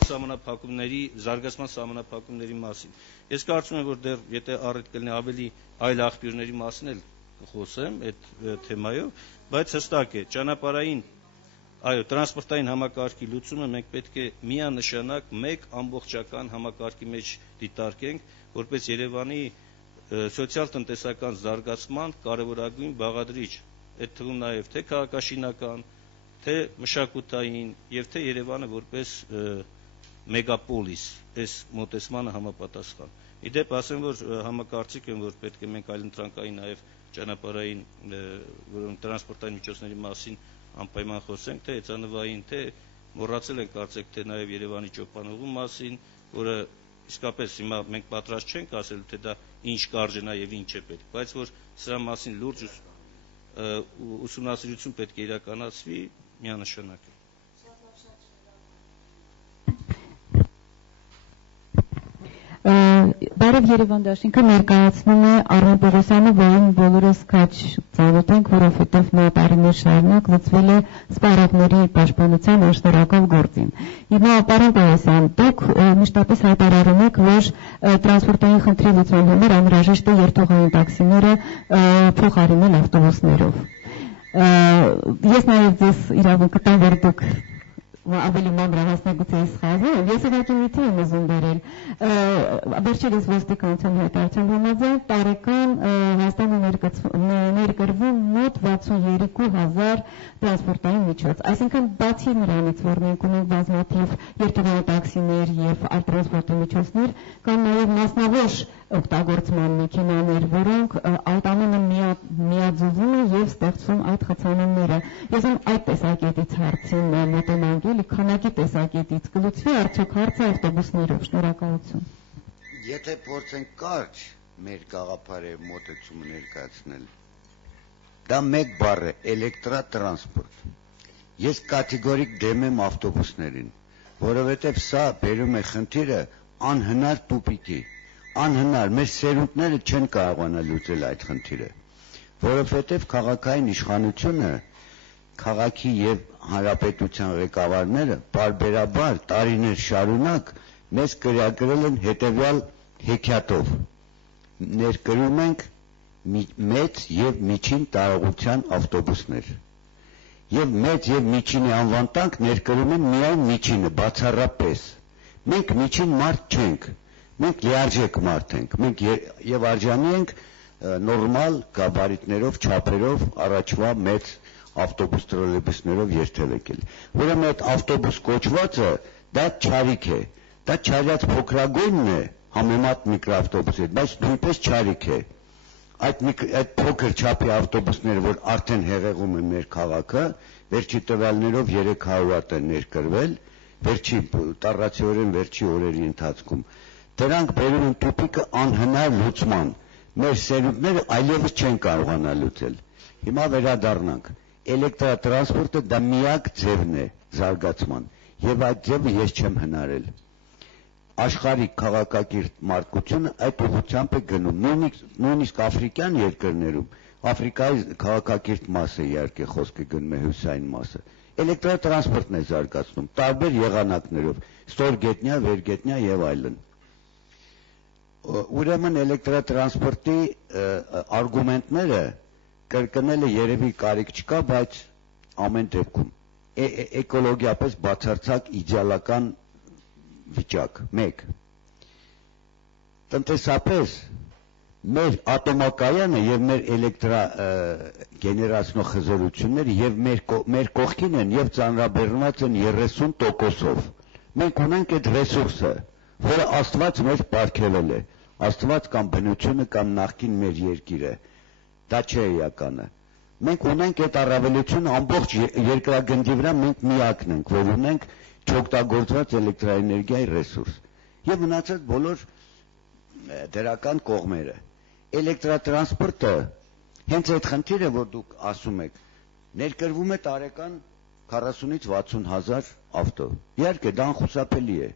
սահմանափակումների մասին։ Ես կարծում եմ, որ դեռ եթե առիթ կլինի ավելի այլ աղբյուրների մասին էլ խոսեմ այդ թեմայով, բայց հստակ է, ճանապարհային, այո, տրանսպորտային համակարգի լուծումը մենք պետք է միանշանակ մեկ ամբողջական համակարգի մեջ դիտարկենք, որպես Երևանի սոցիալ-տնտեսական զարգացման կարևորագույն բաղադրիչ, այդ թվում նաև թե քաղաքաշինական, թե մշակութային եւ թե Երևանը որպես մեգապոլիս, այս մոտեցմանը համապատասխան։ Իդեպ ասեմ, որ համակարծիք եմ, որ պետք է մենք այլընտրանքային նաև ճանապարհային տրանսպորտային միջոցների մասին անպայման խոսենք, թե հեծանվային, թե մոռացել ենք կարծեք, թե նաև Երևանի ճոպանուղու մասին, որը իսկապես հիմա մենք պատրաստ չենք ասել, թե դա ինչ կարժենա եւ ինչ է պետք, բայց որ սրա մասին լուրջ ուսումնասիրություն պետք է իրականացվի միանշանակ։ Բարև Երևան դաշինքը ներկայացնում է Արմեն Պողոսյանը, որին բոլորս քաջ ծանոթ ենք, որովհետև նա տարիներ շարունակ լծվել է սպառողների պաշտպանության անշնորհակալ գործին։ Հիմա պարոն Պողոսյան, դուք մշտապես հայտարարում եք, որ տրանսպորտային խնդրի լուծման համար անհրաժեշտ է երթուղային տաքսիները փոխարինել ավտոբուսներով։ Ես նաև ձեզ իրավունք կտամ, որ դուք ավելի մանրամասնակ գուցե սխալվում եմ, ես ուղղակի մի թիվ եմ ուզում բերել։ Վերջերս ոստիկանության հայտարարության համաձայն տարեկան Հայաստանը ներկրվում մոտ 62000 տրանսպորտային միջոց։ Այսինքն բացի նրանից, որ մենք ունենք բազմաթիվ երթուղային տաքսիներ եւ այլ տրանսպորտային միջոցներ, կան նաև մասնավոր օգտագործման մեքենաներ, որոնք այդ ամենը միաձուլվում են եւ ստեղծում այդ խցանումները։ Ես այդ տեսակետից հարցին մոտենանք, քանակի տեսակետից կլուծվի արդյոք հարցը ավտոբուսներով։ Շնորհակալություն։ Եթե փորձենք կարճ մեր գաղափարի մոտեցումը ներկայացնել, դա մեկ բառ է՝ էլեկտրատրանսպորտ։ Ես կատեգորիկ դեմ եմ ավտոբուսներին, որովհետև սա բերում է խնդիրը անհնար տուպիկի, անհնար, մեր սերունդները չեն կարողանա լուծել այդ խնդիրը, որովհետև քաղաքային իշխանությունը, քաղաքի եւ հանրապետության ղեկավարները բարբերաբար տարիներ շարունակ մեզ կրակրել են հետևյալ հեքիաթով. ներկրում ենք մեծ եւ միջին տարողության ավտոբուսներ, եւ մեծ եւ միջինի անվան տակ ներկրում են միայն միջինը, բացառապես։ Մենք միջին մարդ չենք, մենք լիարժեք մարդ ենք, մենք եւ արժանի ենք նորմալ գաբարիտներով, չափերով առաջվա մեծ ավտոբուս տրոլեյբուսներով երթել եկել։ Ուրեմն այդ ավտոբուս կոչվածը դա չարիք է, դա չարյաց փոքրագույնն է համեմատ միկրոավտոբուսի հետ, բայց նույնպես չարիք է։ Այդ փոքր չափի ավտոբուսները, որ արդեն հեղեղում են մեր քաղաքը, վերջի տվյալներով 300 հատ են ներկրվել, տառացիորեն վերջի օրերի ընթացքում։ Դրանք բերում են տուպիկը անհնար լուծման։ Մեր սերունդները այլևս չեն կարողանա լուծել։ Հիմա վերադառնանք։ Էլեկտրատրանսպորտը դա միակ ձևն է զարգացման, եւ այդ ձևը ես չեմ հնարել։ Աշխարհի քաղաքակիրթ մարդկությունը այդ ուղղությամբ է գնում, նույնիսկ աֆրիկյան երկրներում, Աֆրիկայի քաղաքակիրթ մասը իհարկե խոսքը գնում է հյուսային մասը, էլեկտրատրանսպորտն է զարգացնում, տարբեր եղանակներով, ստորգետնյա, վերգետնյա եւ այլն։ Ուրեմն էլեկտրատրանսպորտի արգումենտները կրկնելը երևի կարիք չկա, բայց ամեն դեպքում էկոլոգիապես բացարձակ իդեալական վիճակ։ 1. Տնտեսապես մեր ատոմակայանը եւ մեր էլեկտրագեներացնող խզորությունները եւ մեր կողքին են եւ ծանրաբեռնված են 30%-ով։ Մենք ունենք այդ ռեսուրսը, որը Աստված մեզ պարգևել է, Աստված կամ բնությունը կամ նախկին մեր երկիրը։ Դա չէ էականը։ Մենք ունենք այդ առավելությունը ամբողջ երկրագնդի վրա մենք միակն ենք, որ ունենք չօգտագործված էլեկտրաէներգիայի ռեսուրս եւ մնացած բոլոր դրական կողմերը։ Էլեկտրատրանսպորտը հենց այդ խնդիրը, որ դուք ասում եք, ներկրվում է տարեկան 40-ից 60 հազար ավտո։ Իհարկե դա անխուսափելի է,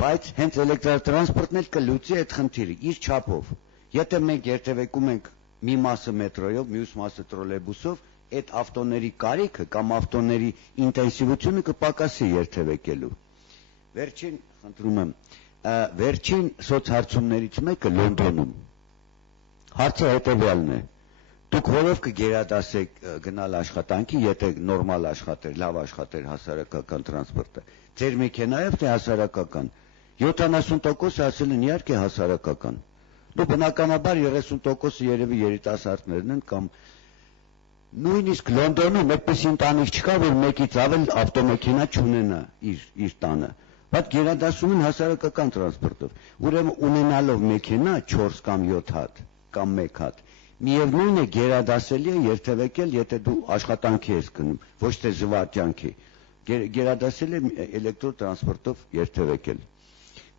բայց հենց էլեկտրատրանսպորտն էլ կլուծի այդ խնդիրը իր չափով։ Եթե մենք երթևեկում ենք մի մասը մետրոյով, մյուս մասը տրոլեյբուսով, այդ ավտոների կարիքը կամ ավտոների ինտենսիվությունը կպակասի երթևեկելու։ Վերջին, խնդրում եմ, վերջին սոցհարցումներից մեկը Լոնդոնում։ Հարցը հետևյալն է. դուք որով կգերադասեք գնալ աշխատանքի, եթե նորմալ աշխատեր, լավ աշխատեր հասարակական տրանսպորտը։ Ձեր մեքենայով թե հասարակական։ 70% ասել են իհարկե հասարակական։ Դու բնականաբար 30% երևի երիտասարդներն են կամ նույնիսկ Լոնդոնում այդպես ընտանիք չկա, որ մեկից ավել ավտոմեքենա չունենա իր տանը։ Բայց գերադասում են հասարակական տրանսպորտով։ Ուրեմն ունենալով մեքենա 4 կամ 7 հատ կամ 1 հատ, միևնույն է գերադասելի է երթևեկել, եթե դու աշխատանքի ես գնում, ոչ թե զվարճանքի։ Գերադասելի է էլեկտրոտրանսպորտով երթևեկել։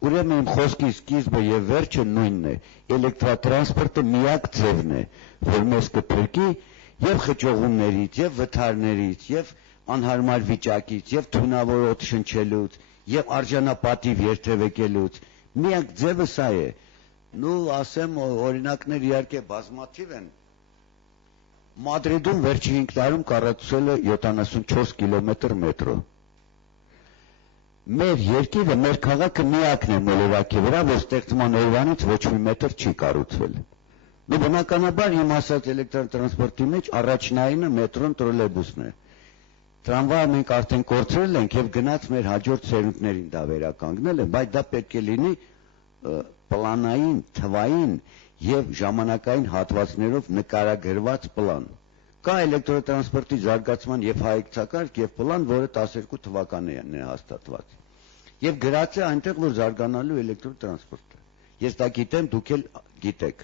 Ուրեմն իմ խոսքի սկիզբը եւ վերջը նույնն է։ Էլեկտրոտրանսպորտը միակ ձևն է, որ մեզ կփրկի եւ խճողումներից, եւ վթարներից, եւ անհարմար վիճակից, եւ թունավոր օդ շնչելուց, եւ արժանապատիվ երթևեկելուց։ Միակ ձևը սա է։ Նու ասեմ, օրինակներ իհարկե բազմաթիվ են։ Մադրիդում վերջին 5 տարում կառուցվել է 74 կիլոմետր մետրո։ Մեր երկիրը, մեր քաղաքը միակն է մոլորակի վրա, որ ստեղծման օրվանից ոչ մի մետր չի կառուցվել։ Ու բնականաբար իմ ասած էլեկտրոտրանսպորտի մեջ առաջնայինը մետրոն, տրոլեյբուսն է։ Տրամվայը մենք արդեն կորցրել ենք եւ գնաց մեր հաջորդ սերունդներին դա վերականգնել է, բայց դա պետք է լինի պլանային, թվային եւ ժամանակային հատվածներով նկարագրված պլան։ Կա էլեկտրոտրանսպորտի զարգացման եւ հայեցակարգ եւ պլան, որը 12 թվականին է հաստատված։ Եվ գրած է այնտեղ, որ զարգանալու էլեկտրոտրանսպորտը։ Ես դա գիտեմ, դուք էլ գիտեք։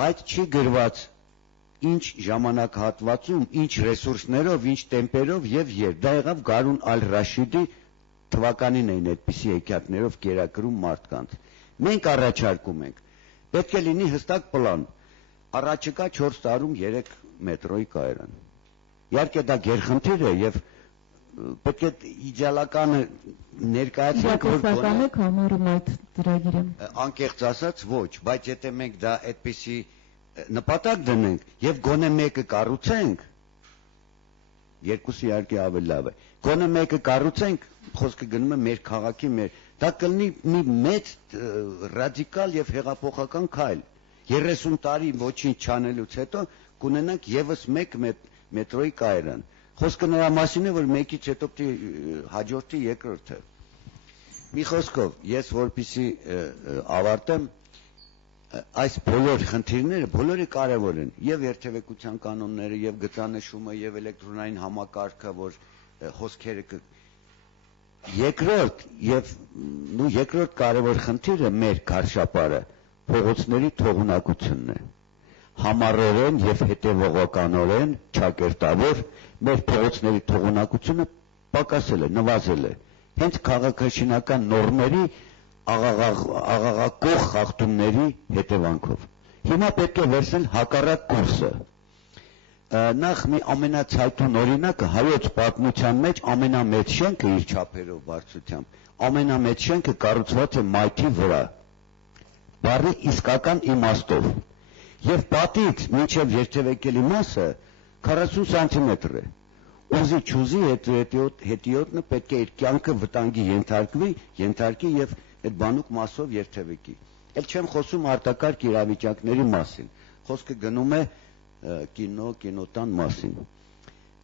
Բայց չի գրված ինչ ժամանակահատվածում, ինչ ռեսուրսներով, ինչ տեմպերով եւ երբ։ Դա եղավ Գարուն Ալ-Ռաշիդի թվականին էին այդպիսի հեքիաթներով կերակրում մարդկանց։ Մենք առաջարկում ենք, պետք է լինի հստակ պլան։ Առաջիկա 4 տարում 3 մետրոյի կայարան։ Իհարկե դա գերխնդիր է եւ պետք է իդեալականը ներկայացնենք, որ Իրականում եք համարում այդ ծրագիրը։ Անկեղծ ասած ոչ, բայց եթե մենք դա այդպիսի նպատակ դնենք եւ գոնե մեկը կառուցենք, երկուսը իհարկե ավելի լավ է։ Գոնե մեկը կառուցենք, խոսքը գնում է մեր քաղաքի դա կլինի մի մեծ ռադիկալ եւ հեղափոխական քայլ։ 30 տարի ոչինչ չանելուց հետո կունենանք եւս մեկ մետրոյի կայարան։ Խոսքը նրա մասին է, որ մեկից հետո հաջորդի երկրորդը։ Մի խոսքով, ես որպեսզի ավարտեմ, այս բոլոր խնդիրները բոլորը կարևոր են, եւ երթևեկության կանոնները, եւ գծանշումը, եւ էլեկտրոնային համակարգը, որ հոսքերը երկրորդ կարևոր խնդիրը մեր քարշապարը փողոցների թողունակությունն է։ Համառորեն եւ հետեւողականորեն չակերտավոր մեր փողոցների թողունակությունը պակասել է, նվազել է։ Հենց քաղաքաշինական նորմերի աղաղակող խախտումների հետևանքով։ Հիմա պետք է վերցնել հակառակ կուրսը։ Նախ մի ամենացայտուն օրինակը հայոց պատմության մեջ ամենամեծ շենքը իր չափերով բարձրությամբ, ամենամեծ շենքը կառուցված է մայթի վրա։ Բառի իսկական իմաստով։ Եվ պատից մինչև երթևեկելի մասը 40 սանտիմետր է։ Ուզի չուզի հետիոտնը պետք է իր կյանքը վտանգի ենթարկի եւ այդ բանուկ մասով երթևեկի։ Էլ չեմ խոսում արտակարգ իրավիճակների մասին։ Խոսքը գնում է կինոտան մասին։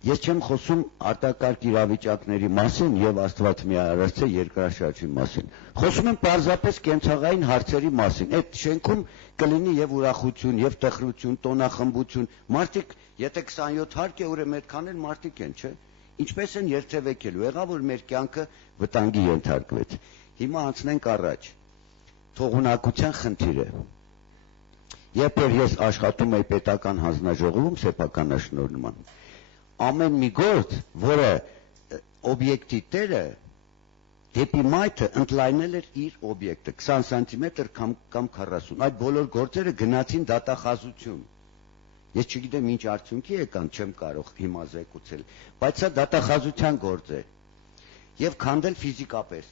Ես չեմ խոսում արտակարգ իրավիճակների մասին եւ Աստված մի արարծե երկրաշարժի մասին։ Խոսում եմ պարզապես կենցաղային հարցերի մասին։ Այդ շենքում կլինի եւ ուրախություն, եւ տխրություն, տոնախմբություն։ Մարդիկ, եթե 27 հարկ է, ուրեմն այդքան էլ մարդիկ են, չէ՞։ Ինչպես են երթևեկելու։ Եղավ որ մեր կյանքը վտանգի ենթարկվեց։ Հիմա անցնենք առաջ։ Թողունակության խնդիրը։ Երբ որ ես աշխատում էի պետական հանձնաժողովում սեփականաշնորհման, ամեն մի գործ, որը օբյեկտի տերը դեպի մայթը ընդլայնել էր իր օբյեկտը 20 սանտիմետր կամ 40։ Այդ բոլոր գործերը գնացին դատախազություն։ Ես չգիտեմ ինչ արդյունքի եկան, չեմ կարող հիմա զեկուցել, բայց սա դատախազության գործ է։ Եվ քանդել ֆիզիկապես։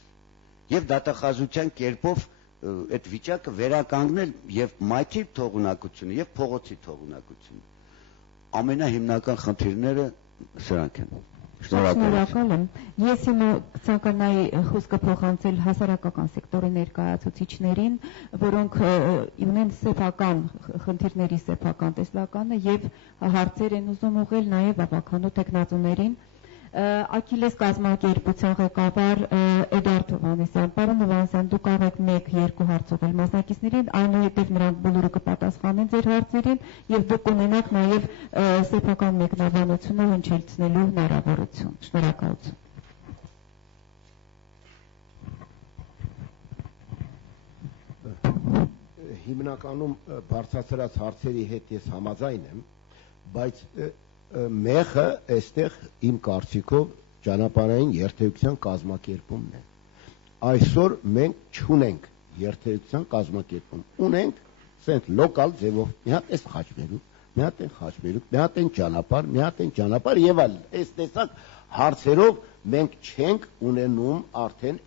Եվ դատախազության կերպով այդ վիճակը վերականգնել եւ մայթի թողունակությունը եւ փողոցի թողունակությունը։ ամենահիմնական խնդիրները սրանք են։ Շնորհակալ եմ։ Ես հիմա ցանկանայի խոսքը փոխանցել հասարակական սեկտորի ներկայացուցիչներին, որոնք ունեն սեփական խնդիրների սեփական տեսլականը եւ հարցեր են ուզում ուղղել նաեւ ավականու տեխնատուներին։ Աքիլես կազմակերպության ղեկավար Էդուարդ Հովհաննիսյան, պարոն Հովհաննիսյան, դուք կարող եք 1-2 հարց ուղղել մասնակիցներին, այնուհետև նրանք բոլորը կպատասխանեն ձեր հարցերին եւ դուք ունենաք նաեւ սեփական մեկնաբանությունը հնչեցնելու հնարավորություն։ Շնորհակալություն։ Հիմնականում բարձրացրած հարցերի հետ ես համաձայն եմ, բայց մեղը այստեղ իմ կարծիքով ճանապարհային երթևեկության կազմակերպումն է։ Այսօր մենք չունենք երթևեկության կազմակերպում, ունենք սենց լոկալ ձևով, մի հատ էս խաչմերուկ, մի հատ են խաչմերուկ, մի հատ են ճանապարհ եւ այլ։ Այս տեսակ հարցերով մենք չենք ունենում արդեն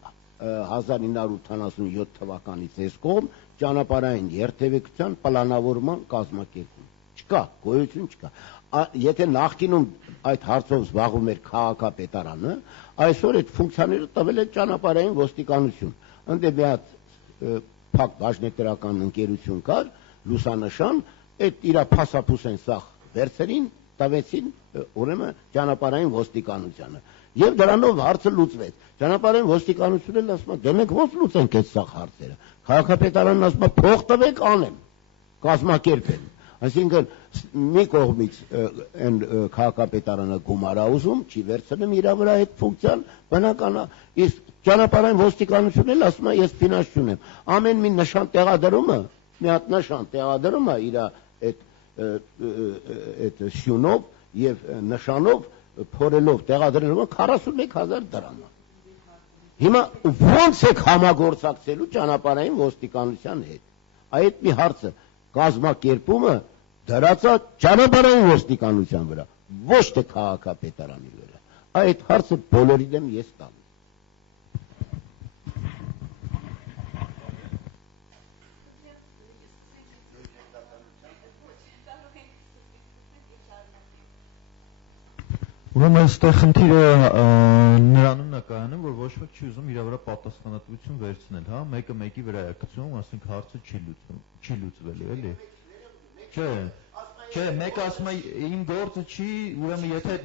1987 թվականից այս կողմ ճանապարհային երթևեկության պլանավորման կազմակերպում։ Չկա, գոյություն չկա։ Եթե նախկինում այդ հարցով զբաղվում էր քաղաքապետարանը, այսօր այդ ֆունկցիաները տվել է ճանապարհային ոստիկանություն։ Ընդ մի հատ փակ բաժնետերական ընկերություն կար, լուսանշան, այդ իր փասափուսեն սախ վերցերին, տվեցին ուրեմն ճանապարհային ոստիկանությանը։ Եվ դրանով հարցը լուծվեց։ Ճանապարհային ոստիկանությունը ասում է, դե մենք ո՞նց լուծենք այդ սախ հարցերը։ Քաղաքապետարանն ասում է, փող տվեք անեմ, կազմակերպեն։ Այսինքն մի կողմից այն քաղաքապետարանը գումար ուզում, չի վերցնում իր վրա այդ ֆունկցիան, բնական է, իսկ ճանապարհային ոստիկանությունն էլ ասում է, ես ֆինանս չունեմ։ Ամեն մի նշան տեղադրումը, մի հատ նշան տեղադրումը իր այդ շյունով եւ նշանով փորելով տեղադրելով 41000 դրամ։ Հիմա ո՞նց եք համագործակցելու ճանապարհային ոստիկանության հետ։ Այդ մի հարցը կազմակերպումը դրածա ճանապարհային ոստիկանության վրա, ոչ թե քաղաքապետարանի վրա։ Այդ հարցը բոլորին եմ ես տալու։ Ուրեմն այստեղ խնդիրը նրանում է կայանում, որ ոչ ոք չի ուզում իր վրա պատասխանատվություն վերցնել, հա, մեկը մեկի վրա է գցում, ասենք հարցը չի լուծվելու, էլի։ Չէ, մեկը ասում է իմ գործը չի, ուրեմն եթե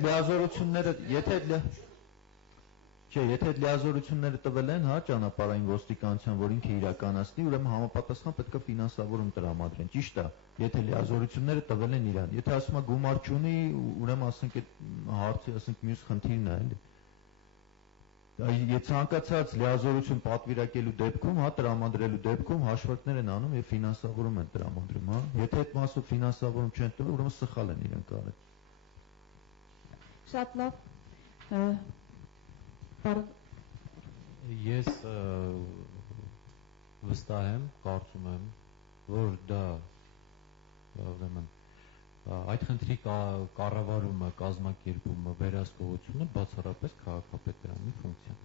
լիազորությունները տվել են, հա, ճանապարհային ոստիկանության, որ ինքը իրականացնի, ուրեմն համապատասխան պետք է ֆինանսավորում տրամադրեն, ճիշտ է, եթե լիազորությունները տվել են իրան։ Եթե ասում է գումար չունի, ուրեմն ասենք այդ հարցը, ասենք մյուս խնդիրն է, էլի։ Եթե ցանկացած լիազորություն պատվիրակելու դեպքում, հա, տրամադրելու դեպքում հաշվարկներ են անում եւ ֆինանսավորում են տրամադրում, հա։ Եթե այդ մասով ֆինանսավորում չեն տվել, ուրեմն սխալ են իրենք արել։ Շատ լավ։ Ես վստահ եմ, կարծում եմ, որ դա ուրեմն այդ խնդրի կառավարումը, կազմակերպումը, վերահսկողությունը բացառապես քաղաքապետարանի ֆունկցիան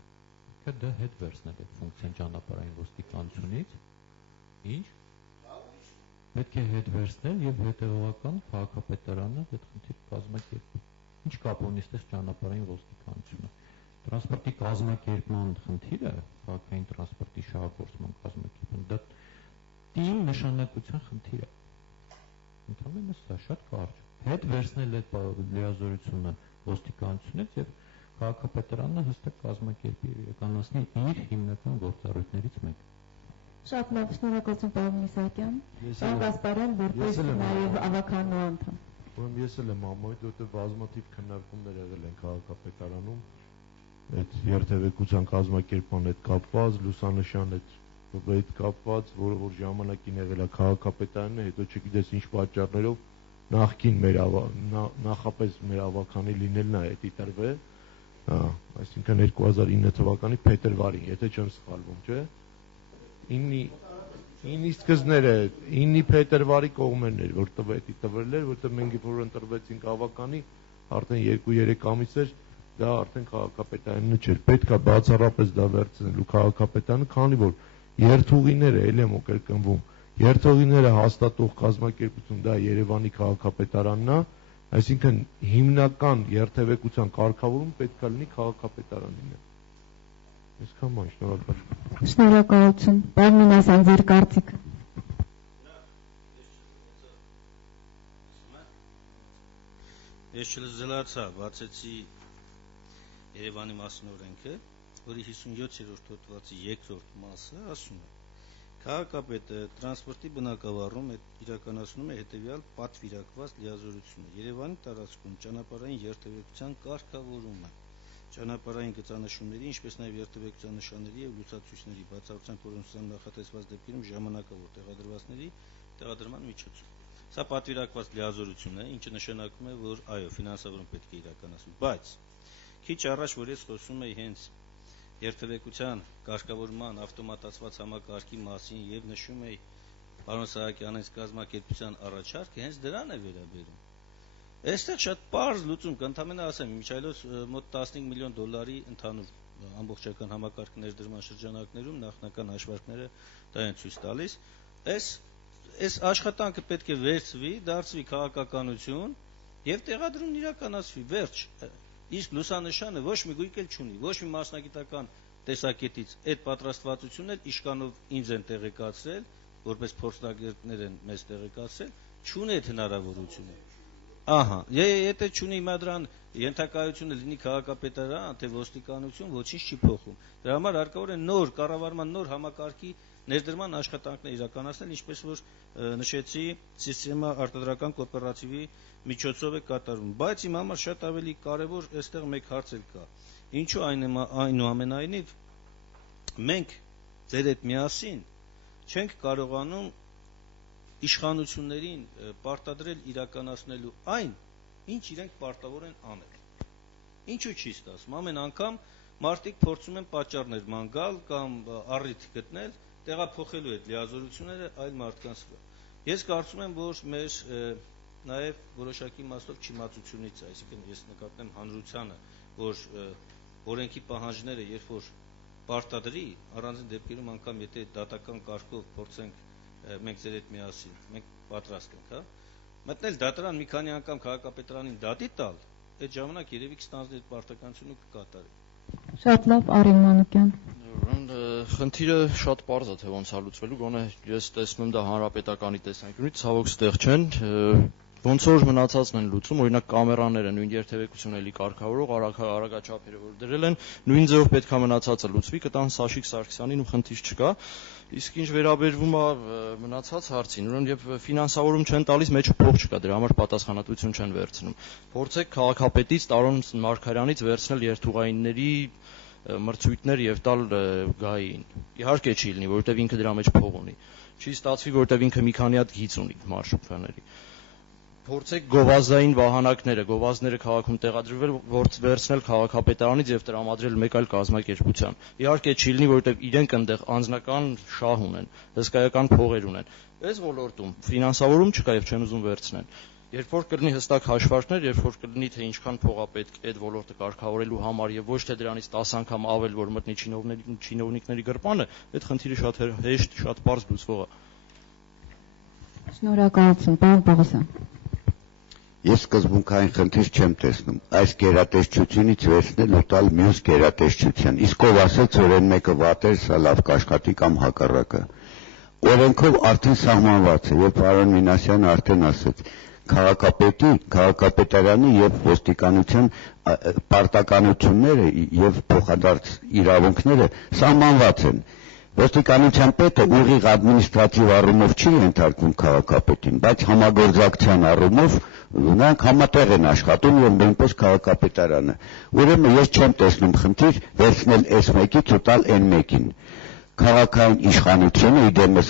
է։ Դա հետ վերցնել այդ ֆունկցիան ճանապարհային ոստիկանությունից, ինչ պետք է հետ վերցնել եւ հետեւողական քաղաքապետարանը այդ խնդիրը կազմակերպի։ Ինչ կապ ունի այստեղ ճանապարհային ոստիկանությունը։ Տրանսպորտի կազմակերպման խնդիրը, քաղաքային տրանսպորտի շահագործման կազմակերպումը, դա տիմ նշանակության խնդիր է։ Ընդհանրապես սա շատ կարճ։ Հետ վերցնել այդ լիազորությունը ոստիկանությունից եւ քաղաքապետարանը հստակ կազմակերպի իրականացնի իր հիմնական գործառույթներից մեկը։ Շատ լավ, շնորհակալություն պարոն Միսակյան։ Պարոն Գասպարյան, որպես նաեւ ավականու անդամ։ Ուրեմն ես էլ եմ համոյթ, որտեղ բազմաթիվ քննարկումներ եղել են քաղաքապետարանում այդ երթևեկության կազմակերպման հետ կապված, լուսանշան այդ կապված, որ ժամանակին եղել է քաղաքապետարանը, հետո չգիտես ինչ պատճառներով նախքին նախապես մեր ավականի լինելն է էդի տրվել, այսինքն 2009 թվականի փետրվարին, եթե չեմ սխալվում, չէ՞։ 9-ի սկզբները, 9-ի փետրվարի կողմերն էր, որ տվել էր, որտեղ մենք որ ընտրվեցինք ավականի, արդեն 2-3 ամիս էր, դա արդեն քաղաքապետարանը չէր, պետք է բացառապես դա վերցնելու քաղաքապետարանը, քանի որ երթուղիները էլ եմ կրկնվում, երթուղիները հաստատող կազմակերպություն դա Երևանի քաղաքապետարանն է Այսինքն հիմնական երթևեկության կարգավորում պետք է լինի քաղաքապետարանին։ Այսքան բան, շնորհակալ։ Շնորհակալություն։ Պարոն Մինասյան, ձեր կարծիքը։ Ես չլզելացա, բացեցի Երևանի մասին օրենքը, որի 57-րդ հոդվածի 2-րդ մասը ասում է. քաղաքապետը տրանսպորտի բնակավարում իրականացնում է հետևյալ պատվիրակված լիազորությունը. Երևանի տարածքում ճանապարհային երթևեկության կարգավորումը, ճանապարհային գծանշումների, ինչպես նաև երթևեկության նշանների եւ լուսացույցների բացառության կորոնացիան նախատեսված դեպքերում ժամանակավոր տեղադրման միջոցով։ Սա պատվիրակված լիազորություն է, ինչը նշանակում է, որ այո, ֆինանսավորում պետք է իրականացվի, բայց քիչ առաջ, որ ես խոսում էի հենց երթևեկության կարգավորման ավտոմատացված համակարգի մասին եւ նշում էի պարոն Սահակյանից կազմակերպության առաջարկը, հենց դրան է վերաբերում։ Այստեղ շատ պարզ լուծում կա, ընդհանրապես ասեմ, միջայլոց մոտ 15 միլիոն դոլարի ընդհանուր ամբողջական համակարգ ներդրման շրջանակներում նախնական հաշվարկները դա են ցույց տալիս։ Այս աշխատանքը պետք է վերցվի, դարձվի քաղաքականություն եւ տեղադրումն իրականացվի, վերջ։ Իսկ լուսանշանը ոչ մի գույք էլ չունի, ոչ մի մասնագիտական տեսակետից այդ պատրաստվածությունն էլ իշկանով ինձ են տեղեկացրել, որպես փորձնագետներ են մեզ տեղեկացրել, չունի այդ հնարավորությունը։ Ահա, եթե չունի հիմա դրան ենթակայությունը լինի քաղաքապետարան, թե ոստիկանություն, ոչինչ չի փոխում։ Դրա համար հարկավոր է նոր կառավարման նոր համակարգի ներդրման աշխատանքներ իրականացնել, ինչպես որ նշեցի, սիստեմա արտադրական կոոպերատիվի միջոցով է կատարվում, բայց իմ համար շատ ավելի կարևոր այստեղ մեկ հարց էլ կա։ Ինչու այնուամենայնիվ մենք ձեր հետ միասին չենք կարողանում իշխանություններին պարտադրել իրականացնելու այն, ինչ իրենք պարտավոր են անել։ Ինչու չի ստացվում։ Ամեն անգամ մարդիկ փորձում են պատճառներ ման գալ կամ առիթ գտնել տեղափոխելու այդ լիազորությունները այլ մարդկանց վրա։ Ես կարծում եմ, որ մեր նաև որոշակի իմաստով չիմացությունից է, այսինքն ես նկատեմ հանրությանը, որ օրենքի պահանջները երբ որ պարտադրի, առանձին դեպքերում անգամ եթե դատական կարգով փորձենք մենք ձեր հետ միասին, մենք պատրաստ ենք, հա, մտնել դատարան մի քանի անգամ քաղաքապետարանին դատի տալ, այդ ժամանակ երևի կստանձնի այդ պարտականությունը կկատարի։ Շատ լավ, Արին Մանուկյան։ Խնդիրը շատ պարզ է, թե ոնց է լուծվելու, գոնե ես տեսնում դա հանրապետականի տեսանկյունից, ցավոք ստեղ չեն, ոնց որ մնացածն են լուծում, օրինակ կամերաները, նույն երթևեկությունը էլի կարգավորող արագաչափերը որ դրել են, նույն ձևով պետք է մնացածը լուծվի, կտան Սաշիկ Սարգսյանին ու խնդիր չկա։ Իսկ ինչ վերաբերվում է մնացած հարցին, ուրեմն երբ ֆինանսավորում չեն տալիս, մեջը փող չկա, դրա համար պատասխանատվություն չեն վերցնում։ Փորձեք քաղաքապետից Տարոն Մարգարյանից վերցնել երթուղայինների մրցույթներ եւ տալ գային։ Իհարկե չի լինի, որովհետեւ ինքը դրա մեջ փող ունի։ Չի ստացվի, որովհետեւ ինքը մի քանի հատ գիծ ունի մարշրուտների։ Փորձեք գովազդային վահանակները, գովազդները քաղաքում տեղադրվել, վերցնել քաղաքապետարանից եւ տրամադրել մեկ այլ կազմակերպության։ Իհարկե չի լինի, որովհետեւ իրենք այնտեղ անձնական շահ ունեն, հսկայական փողեր ունեն։ Այս ոլորտում ֆինանսավորում չկա եւ չեն ուզում վերցնել։ Երբ որ կլինի հստակ հաշվարկներ, երբ որ կլինի թե ինչքան փող է պետք այդ ոլորտը կարգավորելու համար եւ ոչ թե դրանից 10 անգամ ավել, որ մտնի չինովնիկների գրպանը, այդ խնդիրը շատ հեշտ, շատ պարզ լուծվող է։ Շնորհակալություն, պարոն Պողոսյան։ Ես սկզբունքային խնդիր չեմ տեսնում։ Այս գերատեսչությունից վերցնել ու տալ մյուս գերատեսչության։ Իսկ ով ասեց, որ այն մեկը վատ է, սա լավ կաշխատի կամ հակառակը։ Օրենքով արդեն սահմանված է, եւ պարոն Մինասյանը արդեն ասեց, քաղաքապետարանի եւ ոստիկանության պարտականությունները եւ փոխադարձ իրավունքները սահմանված են։ Ոստիկանության պետը ուղիղ ադմինիստրատիվ առումով չի ենթարկվում քաղաքապետին, բայց համագործակցության առումով նրանք համատեղ են աշխատում եւ նույնպես քաղաքապետարանը։ Ուրեմն ես չեմ տեսնում խնդիր վերցնել այս մեկից ու տալ այն մեկին։ Քաղաքային իշխանությունը իդեմս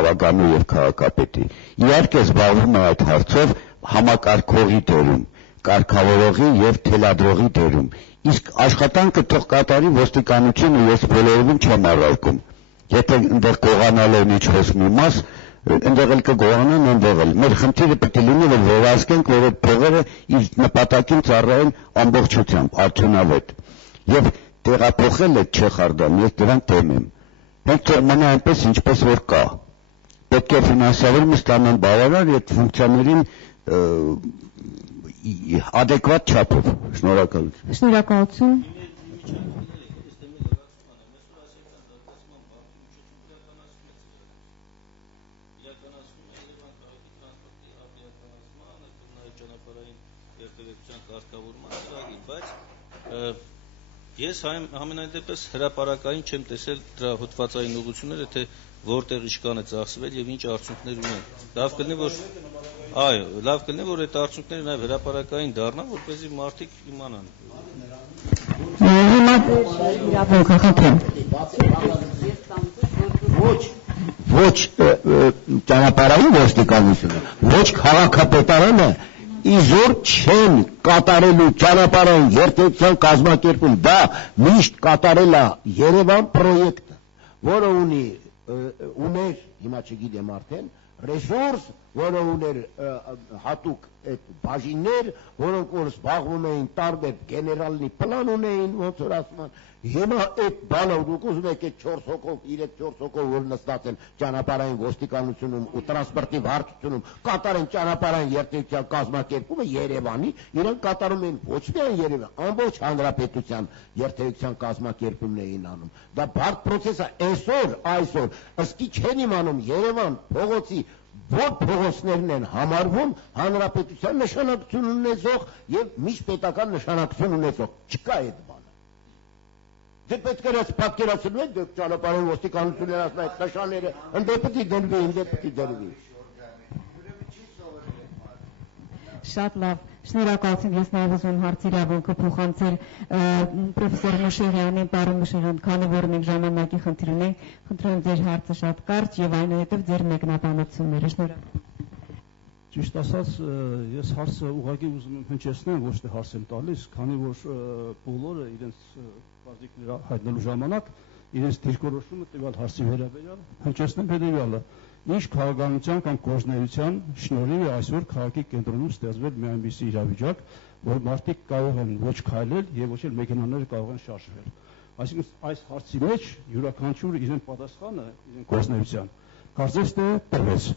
ավագանու եւ քաղաքապետի իհարկե զբաղվում է այդ հարցով համակարգողի դերում, կարգավորողի եւ թելադրողի դերում։ Իսկ աշխատանքը թող կատարի ոստիկանությունը, ես բոլորովին չեմ առարկում։ Եթե այնտեղ գողանալու ինչ խոսքի մաս, այնտեղ էլ կգողանան, այնտեղ էլ։ Մեր խնդիրը պետք է լինի, որ վերահսկենք, որ այդ փողերը իր նպատակին ծառայեն ամբողջությամբ, արդյունավետ։ Եվ տեղափոխել այդ Չեխարդան, ես դրան դեմ եմ։ Մենք թող մնա այնպես, ինչպես որ կա։ Պետք է ֆինանսավորումը ստանան բավարար այդ ֆունկցիաներին adekvat չափով։ Շնորհակալություն։ Շնորհակալություն։ Ես համենայն դեպս հրապարակային չեմ տեսել դրա հոդվածային ուղղությունները, թե որտեղ իշքան է ծախսվել եւ ինչ արդյունքներ ունեն։ Լավ կլինի, որ այդ արդյունքները նաեւ հրապարակային դառնան, որպեսզի մարդիկ իմանան։ Ոչ ճանապարհային ոստիկանությունը, ոչ քաղաքապետարանը իզոր չեն կատարելու ճանապարհային երթևեկության կազմակերպում, դա միշտ կատարել է Երևան պրոյեկտը, որը ուներ, հիմա չգիտեմ արդեն, ռեսուրս, որը ուներ հատուկ այդ բաժիններ, որոնք որ զբաղվում էին տարբեր գեներալնի պլան ունեին, ոնց որ ասում են, հիմա այդ բանը դուք ուզում եք այդ 4 հոգով, 3-4 հոգով որ նստած են ճանապարհային ոստիկանությունում ու տրանսպորտի վարչությունում, կատարեն ճանապարհային երթևեկության կազմակերպումը Երևանի, իրենք կատարում են ոչ միայն Երևան, ամբողջ հանրապետության երթևեկության կազմակերպումն էին անում։ Դա բարդ process է, այսօր ըսկի չեն իմանում Երևան փողոցի որ փողոցներն են համարվում հանրապետության նշանակություն ունեցող եւ միջպետական նշանակություն ունեցող, չկա այդ բանը։ Դե պետք է պատկերացնու եք դուք ճանապարհային ոստիկանությունները ասում այդ նշանները ընդեպի դրվի։ Շատ լավ, շնորհակալություն, ես նաև ուզում եմ հարցի իրավունքը փոխանցել պրոֆեսոր Մուշեղյանին, պարոն Մուշեղյան, քանի որ մենք ժամանակի խնդիր ունենք, խնդրում եմ ձեր հարցը շատ կարճ եւ այնուհետեւ ձեր մեկնաբանությունները, շնորհակալություն։ Ճիշտ ասած, ես հարցը ուղղակի ուզում եմ հնչեցնեմ, ոչ թե հարց եմ տալիս, քանի որ բոլորը իրենց կարծիքները հայտնելու ժամանակ իրենց դիրքորոշումը տվյալ հարցի վերաբերյալ հնչեցնեմ հետեւյալը. ինչ քաղաքականության կամ գործունեության շնորհիվ է այսօր քաղաքի կենտրոնում ստեղծվել մի այնպիսի իրավիճակ, որ մարդիկ կարող են ոչ քայլել եւ ոչ էլ մեքենաները կարող են շարժվել։ Այսինքն այս հարցի մեջ յուրաքանչյուր իրեն պատասխանը իրեն գործունեության կարծես թե տրվեց։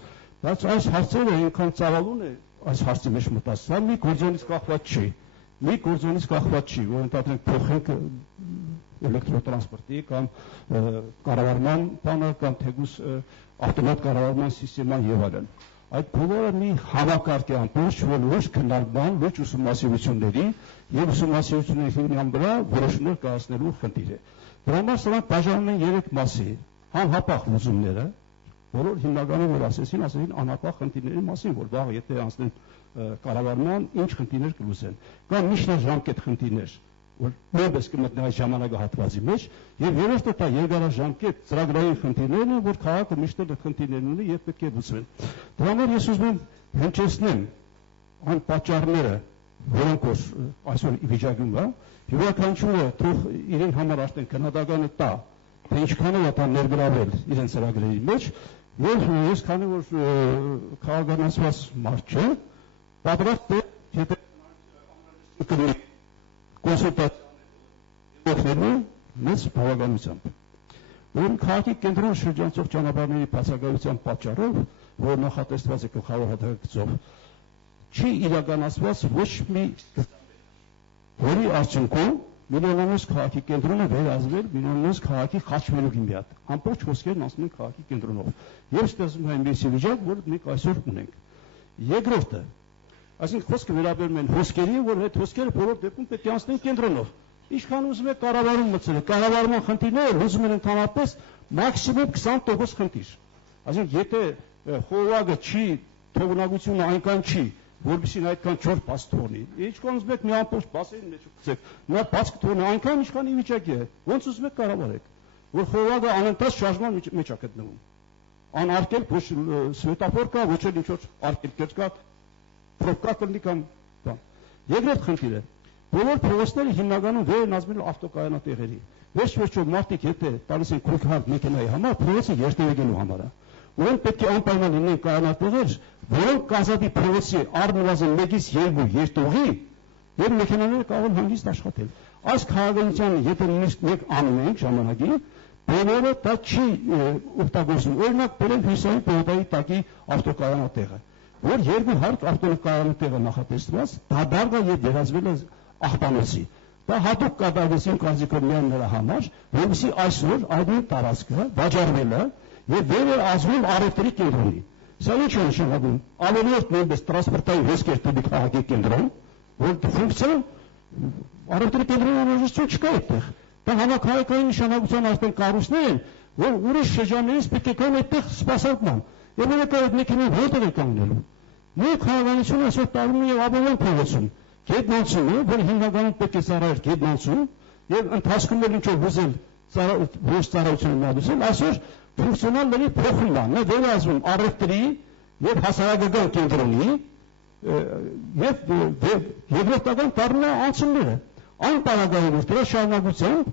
Բայց այս հարցերը այնքան ծավալուն է այս հարցի մեջ մտածել, մի գործոնից կախված չի, որ ընդհանրապես փոխենք էլեկտրոտրանսպորտի կամ կառավարման բանը կամ թեկուզ ավտոմատ կառավարման համակարգման եւ այլն։ Այդ բոլորը մի համակարգ է ամբողջ, որ լուրջ քննարկման, լուրջ ուսումնասիրությունների եւ ուսումնասիրությունների հիման վրա որոշումներ կայացնելու խնդիր է։ Դրա համար սրանք բաժանում են 3 մասի. անհապաղ լուծումները, բոլոր հիմնականում որ ասեցին անհապաղ խնդիրների մասին, որ վաղ եթե անցնեն կառավարման, ինչ խնդիրներ կլուծեն, կամ միջնաժամկետ խնդիրներ, որ նույնպես կմտնեն այս ժամանակահատվածի մեջ, եւ երրորդը դա երկարաժամկետ ծրագրային խնդիրներն են, որ քաղաքը միշտ այդ խնդիրներն ունի եւ պետք է լուծվեն։ Դրա համար ես ուզում եմ հնչեցնեմ այն պատճառները, որոնք այսօր ի վիճակում կա, յուրաքանչյուրը թող իրեն համար արդեն քննադատանը տա, թե ինչքանով է դա ներգրավել իրենց ծրագրերի մեջ, եւ ես քանի որ քաղաքականացված մարդ չէ, պատրաստ է եթե կոնսուլտացիա մեծ բավականությամբ։ Ուրեմն քաղաքի կենտրոն շրջանցող ճանապարհների բացակայության պատճառով, որ նախատեսված է գլխավոր հատկացով, չի իրականացված ոչ մի որի արդյունքում միլիոնամոս քաղաքի կենտրոնը վերածվել միլիոնամոս քաղաքի խաչմերուկի մի հատ։ Ամբողջ հոսքերն անցնում են քաղաքի կենտրոնով։ Եվ ստեղծվում է այնպիսի վիճակ, որ մենք այսօր ունենք։ Երկրորդը, այսինքն խոսքը վերաբերում են հոսքերի, որ այդ հոսքերը բոլոր դեպքում պետք է անցնեն կենտրոնով։ Ինչքան ուզում եք կառավարում մտցնել, կառավարման խնդիրները լուծում են ընդհանրապես մաքսիմում 20% խնդիր։ Այսինքն եթե խորհրդը չի, թողունակությունը այնքան չի, որովհետեւ այդքան 4 բաց թողնի։ Ինչքան ուզում եք մի ամբողջ բասերի մեջ գցեք, նա բաց կթողնի այնքան ինչքան ի վիճակի է։ Ոնց ուզում եք կառավարեք, որ խորհրդը անընդհատ շարժման մեջ է գտնվում։ Անարգել ոչ սվետաֆոր կա, ոչ էլ ինչ-որ արկելքեր կա, պրոբկա կլինի կամ բան։ Երկրորդ խնդիրը բոլոր փողոցները հիմնականում վեր են ազդել ավտոկայանատեղերի։ Վերջ-վերջո մարդիկ եթե տալիս են քույքահանք մեքենայի համար, փողոցը երթևեկելու համար է։ Ուրեմն պետք է անպայման լինեն կայանատեղեր, որոնք կազատի փողոցի առնվազն 1-ից 2 երթուղի եւ մեքենաները կարող են հանգիստ աշխատել։ Այս քաղաքականությանը եթե նույնիսկ մեկ անում ենք ժամանակին, բոլորը դա չի օգտագործում։ Օրինակ, բերենք Հյուսիսային պողոտայի տակի ավտոկայանատեղը։ որ 200 ավտոկայանի տեղը նախատեսված, դա դարձա եւ վերածվել է աղբանոցի։ Դա հատուկ կատարվեցին կարծիքով միայն նրա համար, որովհետեւ այսօր այդ տարածքը վաճառվել է եւ վեր ազգում առևտրի կենտրոնի։ Սա ինչ է նշանակում։ Ամենուր նույնպես տրանսպորտային հոսքեր տուբի քաղաքի կենտրոն, որ ֆունկցիա առևտրի կենտրոնի անհրաժեշտություն չկա այդտեղ։ Դա համակարգային նշանակության արդեն կառույցներ են, որ ուրիշ շրջաններից պետք է կան այդտեղ սպասարկման։ Եվ եկա այդ մեքենան որտեղ է կանգնելու։ Մեր քաղաքականությունը այսօր տարվում է եւ ապօրին փողոցում։ Գետնանցում է, որ հիմնականում պետք է ծառայեր գետնանցում եւ ընթացքում էլ ինչ-որ ուզել ոչ ծառայությունը մատուցել, այսօր ֆունկցիոնալների փոխումն է, վերածվում առևտրի եւ հասարակական կենտրոնի եւ եվրոպական դառնա անցումները։ Այն պարագայում որ դրա շարունակությամբ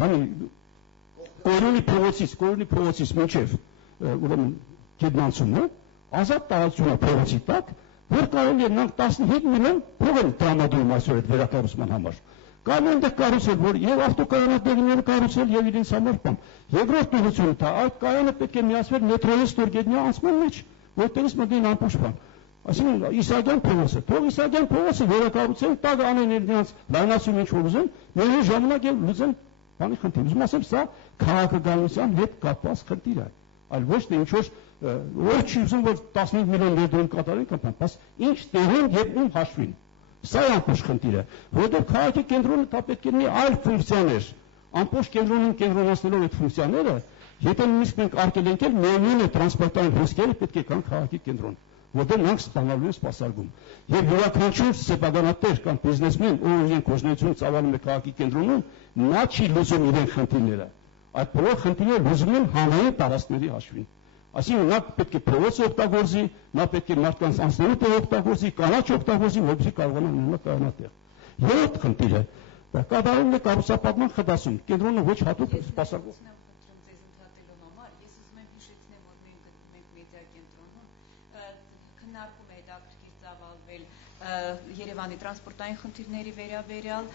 բանի Կորյունի փողոցից մինչև ուրեմն գետնանցումը ազատ տարածություն է փողոցի տակ, որ կարելի է նրանք 15 միլիոն փող են տրամադրում այսօր այդ վերակառուցման համար։ Կարելի է այնտեղ կառուցել, որ եւ ավտոկայանատեղիները կառուցել եւ իրենց համար բան։ Երկրորդ ուղղությունը դա այդ կայանը պետք է միացվել մետրոյի ստորգետնյա անցման մեջ, որտեղից մտին ամբողջ բան։ Այսինքն Իսահակյան փողոցը, թող Իսահակյան փողոցը վերակառուցեն, տակ անեն իրենց լայնացում ինչ որ ուզեն, միևնույն ժամանակ եւ լուծեն բանի խնդիր։ Ուզում ասեմ, սա քաղաքականության հետ կապված խնդիր է, այլ ոչ թե ինչ որ չի ուզում որ 15 միլիոն դրամ կատարեն կամ բաս ինչ տեղին եւ ում հաշվին։ Սա է ամբողջ խնդիրը, որովհետեւ քաղաքի կենտրոնը դա պետք է ունի այլ ֆունկցիաներ։ Ամբողջ կենտրոնում կենտրոնացնելով այդ ֆունկցիաները, եթե նույնիսկ մենք արկել ենք միևնույն է տրանսպորտային հոսքերը պետք է կան քաղաքի կենտրոն, որտեղ նրանք ստանալու են սպասարկում։ Եվ յուրաքանչյուր սեփականատեր կամ բիզնեսմեն, ով իրեն կոզնություն ծավալում է քաղաքի կենտրոնում, նա չի լուծում իրեն խնդիրները։ Այդ բոլոր խնդիրները լուծում են հանրային տարածքների հաշվին։ Այսինքն նա պետք է փողոցը օգտագործի, նա պետք է մարդկանց անցնելու տեղ օգտագործի, կանաչ օգտագործի, որպեսզի կարողանա ունենալ կայանատեղ։ Երրորդ խնդիրը կատարումն է կառուցապատման խտասում, կենտրոնը ոչ հատուկ սպասարկող։ Երևանի տրանսպորտային խնդիրների վերաբերյալ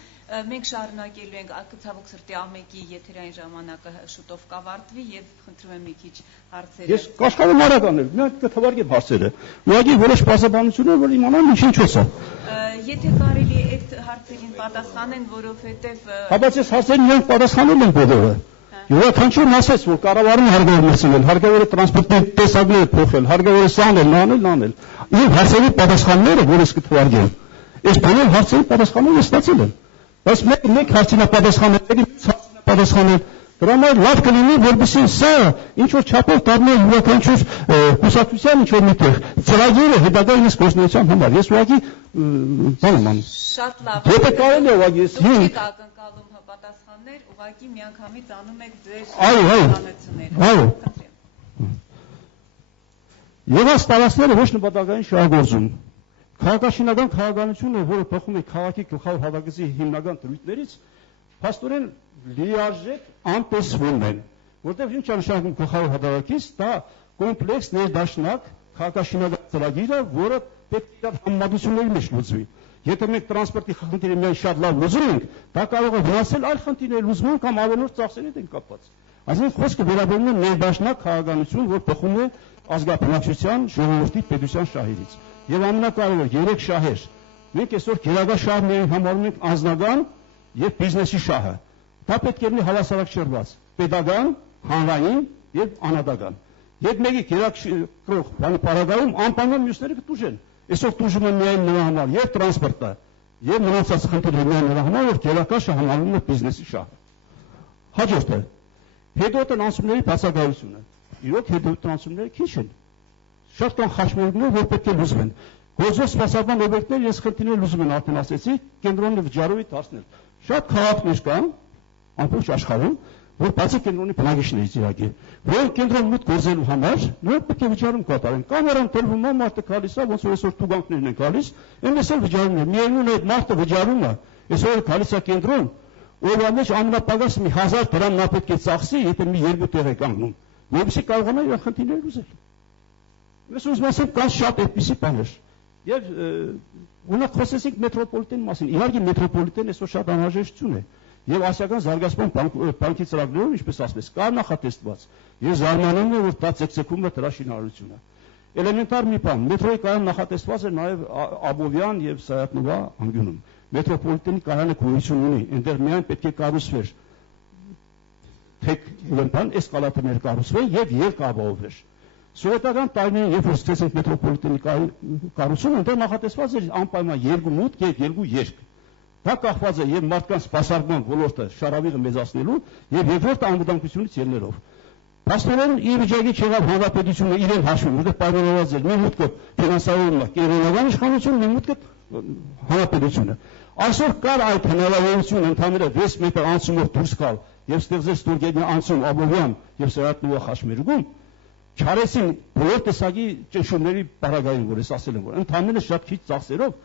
մենք շարունակելու ենք ցավոք սրտի ամեկի եթերային ժամանակը շուտով կավարտվի եւ խնդրում եմ մի քիչ հարցեր։ Ես կաշխատեմ արագ անել, մենք կթվարկեմ հարցերը։ Ուղղակի որոշ բացաբանություններ որ իմանան ինչի՞ց է։ Եթե կարելի է այդ հարցերին պատասխանեն, որովհետեւ Բայց այս հարցերին մենք պատասխանել ենք բոլորը։ Յուրաքանչյուրն ասեց, որ կառավարումը հարկավոր է մտցնել, հարկավոր է տրանսպորտի տեսակները փոխել, հարկավոր է սանել, նանել։ Իմ հարցերի պատասխանները, որ ես կթվարկեմ, այս բոլոր հարցերի պատասխանները ստացել եմ։ Բայց մեկ հարցին է պատասխանել, պատասխանել, դրա համար լավ կլինի, որպեսզի սա ինչ որ չափով դառնա յուրաքանչյուր կուսակցության ինչ որ միտեղ ծրագիրը հետագայինս գործնական համար։ Ես ուղղակի բանում եմ։ Շատ լավ։ Եթե կարելի է ուղղակի ես ակնկալում պատասխաններ, ուղղակի միանգամից անում եք ձեր պատասխանությունները։ Այո։ Եվ այս տարածքները ոչ նպատակային շահագործում։ Քաղաքաշինական քաղաքականությունը, որը բխում է քաղաքի գլխավոր հատակի հիմնական դրույթներից, փաստորեն լիարժեք անտեսվում են, որտեղ ինչ նշանակում գլխավոր հատակից, դա կոմպլեքս ներդաշնակ քաղաքաշինական ծրագիր է, որը պետք է համեմատությունների մեջ լուծվի։ Եթե մենք տրանսպորտի խնդիրը միայն շատ լավ լուծում ենք, դա կարող է վնասել այլ խնդիրների լուծման կամ ավելորդ ծախսերի հետ կապված։ Այսինքն խոսքը վերաբերում է ներդաշնակ քաղաքականություն, որ բխում է ազգաբնակչության, ժողովրդի, պետության շահերից։ Եվ ամենակարևորը 3 շահեր։ Մենք այսօր գերագա շահերին համարում ենք անձնական եւ բիզնեսի շահը։ Դա պետք է լինի հավասարակշռված՝ պետական, հանրային եւ անհատական։ Եվ մեկի գերակրող բանի պարագայում անպայման մյուսները կտուժեն։ Այսօր տուժում են միայն նրա համար եւ տրանսպորտը եւ մնացած խնդիրները միայն նրա համար, որ գերակա շահը համարվում է բիզնեսի շահը։ Հաջորդը հետոտն անցումների բացակայությունը։ Իրոք հետոտն անցումները քիչ են։ Շատ կան խաչմերուկներ, որ պետք է լուծվեն։ Գործող սպասարկման օբյեկտներ ես խնդիրներ լուծում են արդեն ասեցի, կենտրոնի վճարովի դարձնել։ Շատ քաղաքներ կան ամբողջ աշխարհում, որ բացի կենտրոնի բնակիչներից իրակի, որ կենտրոն մուտք գործելու համար նրանք պետք է վճարում կատարեն։ Կամերան տրվում է, մարդը գալիս է, ոնց որ այսօր տուգանքներն են գալիս, այնպես էլ վճարում է։ Միևնույն է, մարդը վճարում է, այսօր գալիս է կենտրոն, օրվա մեջ ամենապակասը մի 1000 դրամ նա պետք է ծախսի, եթե մի երկու տեղ է կանգնում, որովհետեւ կարողանա իր խնդիրները լուծել։ Ես ուզում եմ կան շատ այդպիսի բաներ։ Եվ ունակ խոսեցինք մետրոպոլիտեն մասին։ Իհարկե մետրոպոլիտեն այսօր շատ անհրաժեշտություն է։ Եվ ասիական զարգացման բանկի ծրագրերում, ինչպես ասես, կա նախատեսված։ Ես զարմանում եմ, որ դա ցեկցեկում է դրա շինարարությունը։ Էլեմենտար մի բան, մետրոյի կայան նախատեսված է նաև Աբովյան եւ Սայաթնովա անկյունում։ Մետրոպոլիտենի կայանը գոյություն ունի, այնտեղ միայն պետք է կառուցվեր թեք ուրեմն էսկալատորներ կառուցվեն եւ երկաբովեր։ Սովետական տարիներին, երբ որ սկսեցինք մետրոպոլիտենի կառուցումը, այնտեղ նախատեսված էր անպայման երկու մուտք եւ երկու երկ։ Դա կախված է եւ մարդկանց սպասարկման ոլորտը շարավիղը մեծացնելու եւ երկրորդ անվտանգությունից ելնելով։ Փաստորեն ի վիճակի չեղավ հանրապետությունը իրեն հաշվում, որտեղ պայմանավորված էր մի մուտքը ֆինանսավորումն է, կենտրոնական իշխանությունը, մի մուտքը հանրապետությունը։ Այսօր կար այդ հնարավորությունը ընդհանրապես 6 մետր անցումով դուրս գալ եւ ստեղծել ստորգետնյա անցում Աբովյան եւ Սարատնովա խաչմերուկում, չարեցին բոլոր տեսակի ճնշումների պարագային, որ ես ասել եմ, որ ընդհանրապես շատ քիչ ծախսերով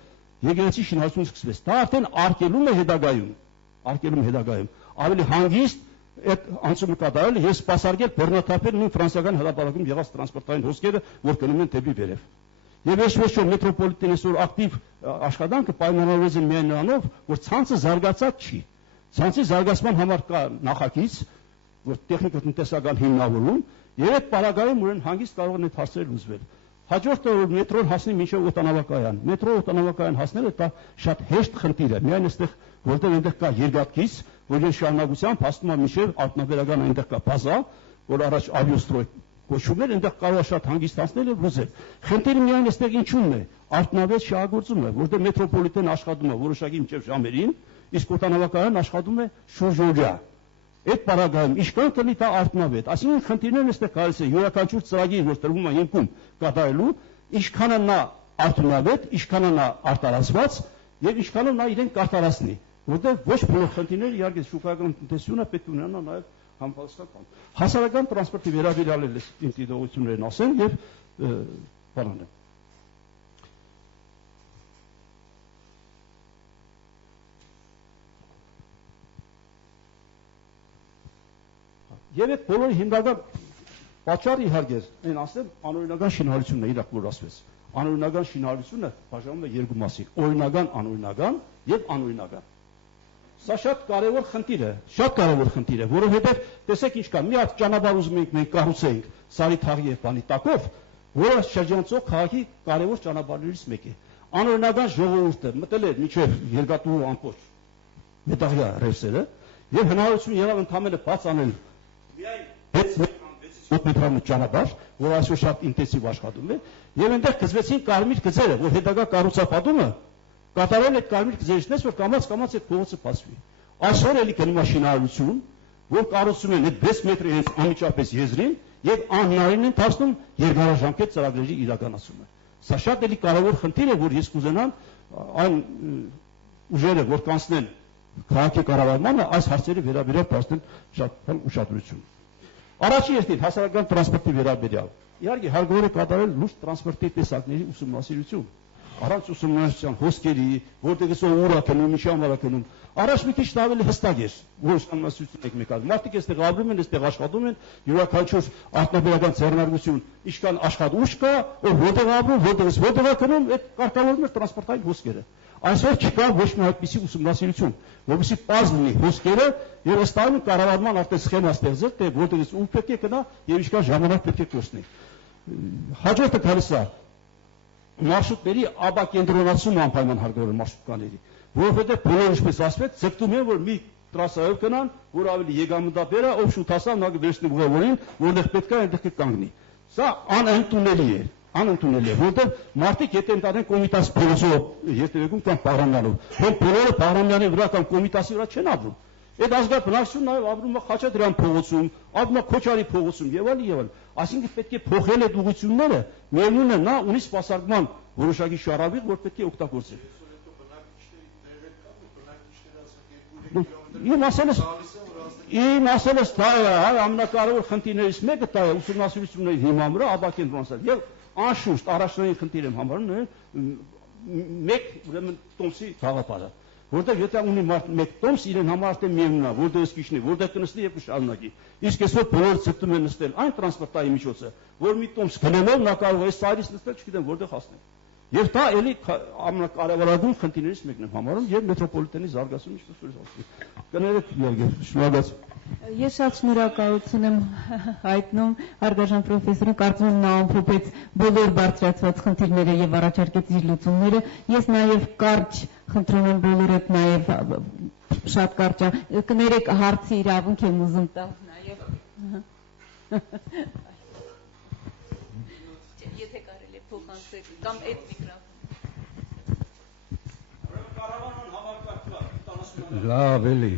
եկեղեցի շինարարություն սկսվեց։ Դա արդեն արկելում է հետագայում, ավելի հանգիստ այդ անցումը կատարել եւ սպասարկել բեռնաթափել նույն ֆրանսիական հրապարակում եղած տրանսպորտային հոսքերը, որ գնում են դեպի վերև։ Եվ ոչ մետրոպոլիտենի այսօր ակտիվ աշխատանքը պայմանավորված է միայն նրանով, որ ցանցը զարգացած չի։ Ցանցի զարգացման համար կա նախագիծ, որ տեխնիկա-տնտեսական հիմնավորում, եւ այդ պարագայում ուրեմն հանգիստ կարող են այդ հարցերը լուծվել։ Հաջորդը որ մետրոն հասնի մինչև օտանավակայան։ Մետրո օտանավակայան հասնելը դա շատ հեշտ խնդիր է։ Միայն այստեղ որտեղ այնտեղ կա երկաթգիծ, որ ես շարունակությամբ հասնում եմ մինչև արտոնաբերական այնտեղ կա բազա, որ առաջ ավիոստրոյ կոչվում էր, այնտեղ կարող է շատ հանգստացնել եւ լուծել։ Խնդիրը միայն այստեղ ինչու՞մն է։ Արտոնավետ շահագործում է, որտեղ մետրոպոլիտեն աշխատում է որոշակի մինչև ժամերին, իսկ օտանավակայան աշխատում է շուրջօրյա։ Այդ պարագայում ինչքան կլինի դա արտոնավետ, այսինքն խնդիրներն այստեղ գալիս է յուրաքանչյուր ծրագիր, որ տրվում է հիմքում կատարելու, ինչքան է նա արտոնավետ, ինչքան է նա արտարացված եւ ինչքան է նա իրեն կարտարացնի, որտեղ ոչ բոլոր խնդիրները իհարկե շուկայական տնտեսությունը պետք է ունենա նաեւ համապատասխան։ Հասարակական տրանսպորտի վերաբերյալ էլ իմ դիտողություններն ասեմ եւ բանանը։ Եվ այդ բոլորի հիմնական պատճառը իհարկե այն ասեմ անօրինական շինարարությունն է իրակ որ ասվեց։ Անօրինական շինարարությունը բաժանվում է երկու մասի՝ օրինական, անօրինական եւ անօրինական։ Սա շատ կարևոր խնդիր է, որովհետեւ տեսեք ինչ կա, մի հատ ճանապարհ ուզում ենք մենք կառուցենք Սարի թաղի եւ բանի տակով, որը շրջանցող քաղաքի կարևոր ճանապարհներից մեկն է։ Անօրինական ժողովուրդը մտել էր միջև երկաթուղու ամբողջ մետաղյա ռելսերը եւ հնարավորություն եղավ ընդհանրապես բաց անել միայն 6 մետրամետրի ճանապարհ, որ այսօր շատ ինտենսիվ աշխատում է, եւ այնտեղ գծվեցին կարմիր գծերը, որ հետագա կառուցապատումը կատարել այդ կարմիր գծերից, որ կամաց այդ փողոցը բացվի։ Այսօր էլի գնում է շինարարություն, որ կառուցում են այդ 6 մետրի հենց անմիջապես եզրին եւ անհնարին են դարձնում երկարաժամկետ ծրագրերի իրականացումը։ Սա շատ էլի կարևոր խնդիր է, որ ես կուզենամ այն ուժերը, որ կանցնեն քաղաքի կառավարմանը, այս հարցերի վերաբերյալ դարձնել շատ ուշադրություն։ Առաջին երթին հասարակական տրանսպորտի վերաբերյալ իհարկե հարկավոր է կատարել լուրջ տրանսպորտի տեսակների ուսումնասիրություն։ Առանց ուսումնասիրության հոսքերի, որտեղ էսօր ուր է գնում, ինչի համար է գնում, առաջ մի քիչ ավելի հստակ է, որ ուսումնասիրություն եք մեկ արել։ Մարդիկ այստեղ ապրում են, այստեղ աշխատում են, յուրաքանչյուր արտադրական ձեռնարկություն, ինչքան աշխատուժ կա, որտեղ ապրում, որտեղ է գնում, այդ կարգավորվում է տրանսպորտային հոսքերը։ Այսօր չկա ոչ մի այդպիսի ուսումնասիրություն, որովհետեւ պարզ լինի հոսքերը եւ ըստ այն կառավարման արդեն սխեմա ստեղծել, թե որտեղից ու պետք է գնա եւ ինչքան ժամանակ պետք է կորցնի։ Հաջորդը գալիս է մարշրուտների աբակենտրոնացումը անպայման հարկավոր մարշրուտկաների, որովհետեւ բոլորը ինչպես ասվեց, ձգտում են որ մի տրասայով գնան, որ ավելի եկամտաբեր է, ով շուտ հասա, նա կվերցնի ուղևորին, որտեղ պետք է այնտեղ կկանգնի։ Սա անընդունելի է, որտեղ մարդիկ եթե ընտանեն կոմիտաս փողոցով երթևեկում կամ Բաղրամյանով, որ բոլորը Բաղրամյանի վրա կամ կոմիտասի վրա չեն ապրում։ Այդ ազգային բնակչությունն նաև ապրում է Խաչատրյան փողոցում, ապրում է Քոչարի փողոցում եւ այլն։ Այսինքն պետք է փոխել այդ ուղղությունները, միևնույնն է նա ունի սպասարկման որոշակի շարավիղ, որ պետք է օգտագործել։ Իմ ասելս դա է, ամենակարևոր խնդիրներից մեկը դա է ուսումնասիրությունների հիման վրա աբակենտրոնացնել։ Եվ անշուշտ առաջնային խնդիր եմ համարում մեկ ուրեմն տոմսի գաղափարը, որտեղ եթե ունի մարդ մեկ տոմս, իրեն համար արդեն միևնույն է, որտեղ սկիչնի, որտեղ կնստի եւ կշարունակի։ Իսկ այսօր բոլորը ցտում են նստել այն տրանսպորտային միջոցը, որ մի տոմս գնելով նա կարող է սարից նստել, չգիտեմ որտեղ հասնել։ Եվ դա էլի ամենակարևորագույն խնդիրներից մեկն եմ համարում եւ մետրոպոլիտենի զարգացումը ինչպես որ ասում։ Կներեք Գեորգի, շնորհակալ։ Ես շատ շնորհակալություն եմ հայտնում Արգաժան պրոֆեսորին, կարծում եմ նա ամփոփեց բոլոր բարձրացված խնդիրները եւ առաջարկեց իր լուծումները։ Ես նաեւ կարճ խնդրում եմ բոլորդ նաեւ շատ կարճ կներեք հարցի իրավունք եմ ուզում տալ նաեւ։ Եթե կարելի է փոխանցեք կամ այդ միկրոֆոն։ Կարավանն հավաքված լավ էլի։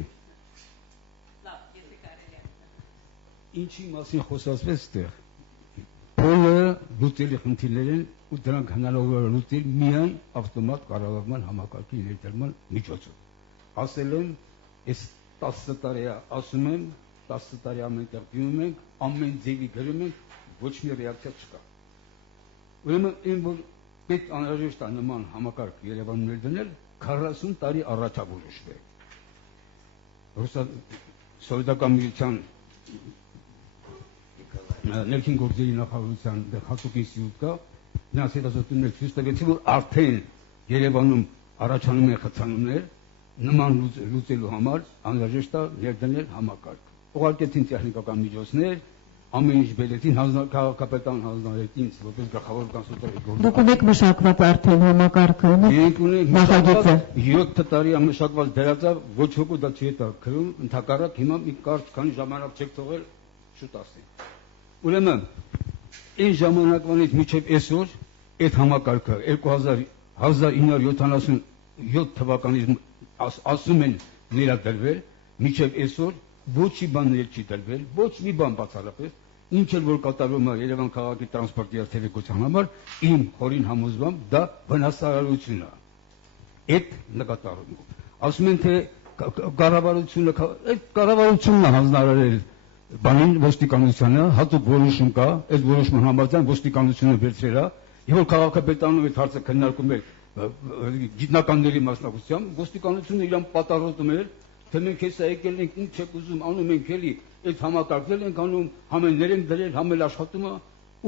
Ինչի մասին խոսացվեց այդտեղ։ Բոլորը լուծելի խնդիրներ են ու դրանք հնարավոր է լուծել միայն ավտոմատ կառավարման համակարգի ներդրման միջոցով։ Ասել եմ, այս 10 տարի ասում եմ, 10 տարի ամենտեղ դիմում ենք, ամեն ձևի գրում ենք, ոչ մի ռեակցիա չկա։ Ուրեմն այն որ պետք անհրաժեշտ է նման համակարգ Երևանում ներդնել 40 տարի առաջ է որոշվել։ Սովետական միության ներքին գործերի նախարարության հատուկ ինստիտուտ կա, նրանց հետազոտությունները ցույց տվեցին, որ արդեն Երևանում առաջանում են խցանումներ, նման լուծելու համար անհրաժեշտ է ներդնել համակարգ։ Ուղարկեցին տեխնիկական միջոցներ, ամեն ինչ բերեցին, քաղաքապետարան հանձնարարեց ինձ, որպես գլխավոր կոնսուլտանտ։ Դուք ունեք մշակված արդեն համակարգը, նախագիծը։ 7 տարի մշակված դրածա, ոչ ոք դա չի հետաքրքրում, ընդհակառակ հիմա մի կարճ քանի ժամանակ չեք թողել շուտ ասի։ Ուրեմն այն ժամանակվանից մինչև այսօր այդ համակարգը 1977 թվականից ասում են ներդրվել, մինչև այսօր ոչի բան չի դրվել, ոչ մի բան բացառապես, ինչ էլ որ կատարվում է Երևան քաղաքի տրանսպորտի երթևեկության համար, իմ խորին համոզմամբ դա վնասարարություն է։ Այդ նկատառումով։ Ասում են թե կառավարությունը, այդ կառավարությունն է հանձնարարել բանին ոստիկանությանը, հատուկ որոշում կա, այդ որոշման համաձայն ոստիկանությունը վերցրել է, եւ որ քաղաքապետարանում այդ հարցը քննարկում էր գիտնականների մասնակցությամբ, ոստիկանությունը իրան պատառոտում էր, թե մենք հեսա եկել ենք, ինչ եք ուզում, անում ենք էլի, այդ համակարգել ենք անում, համեններ ենք դրել, համել աշխատում է,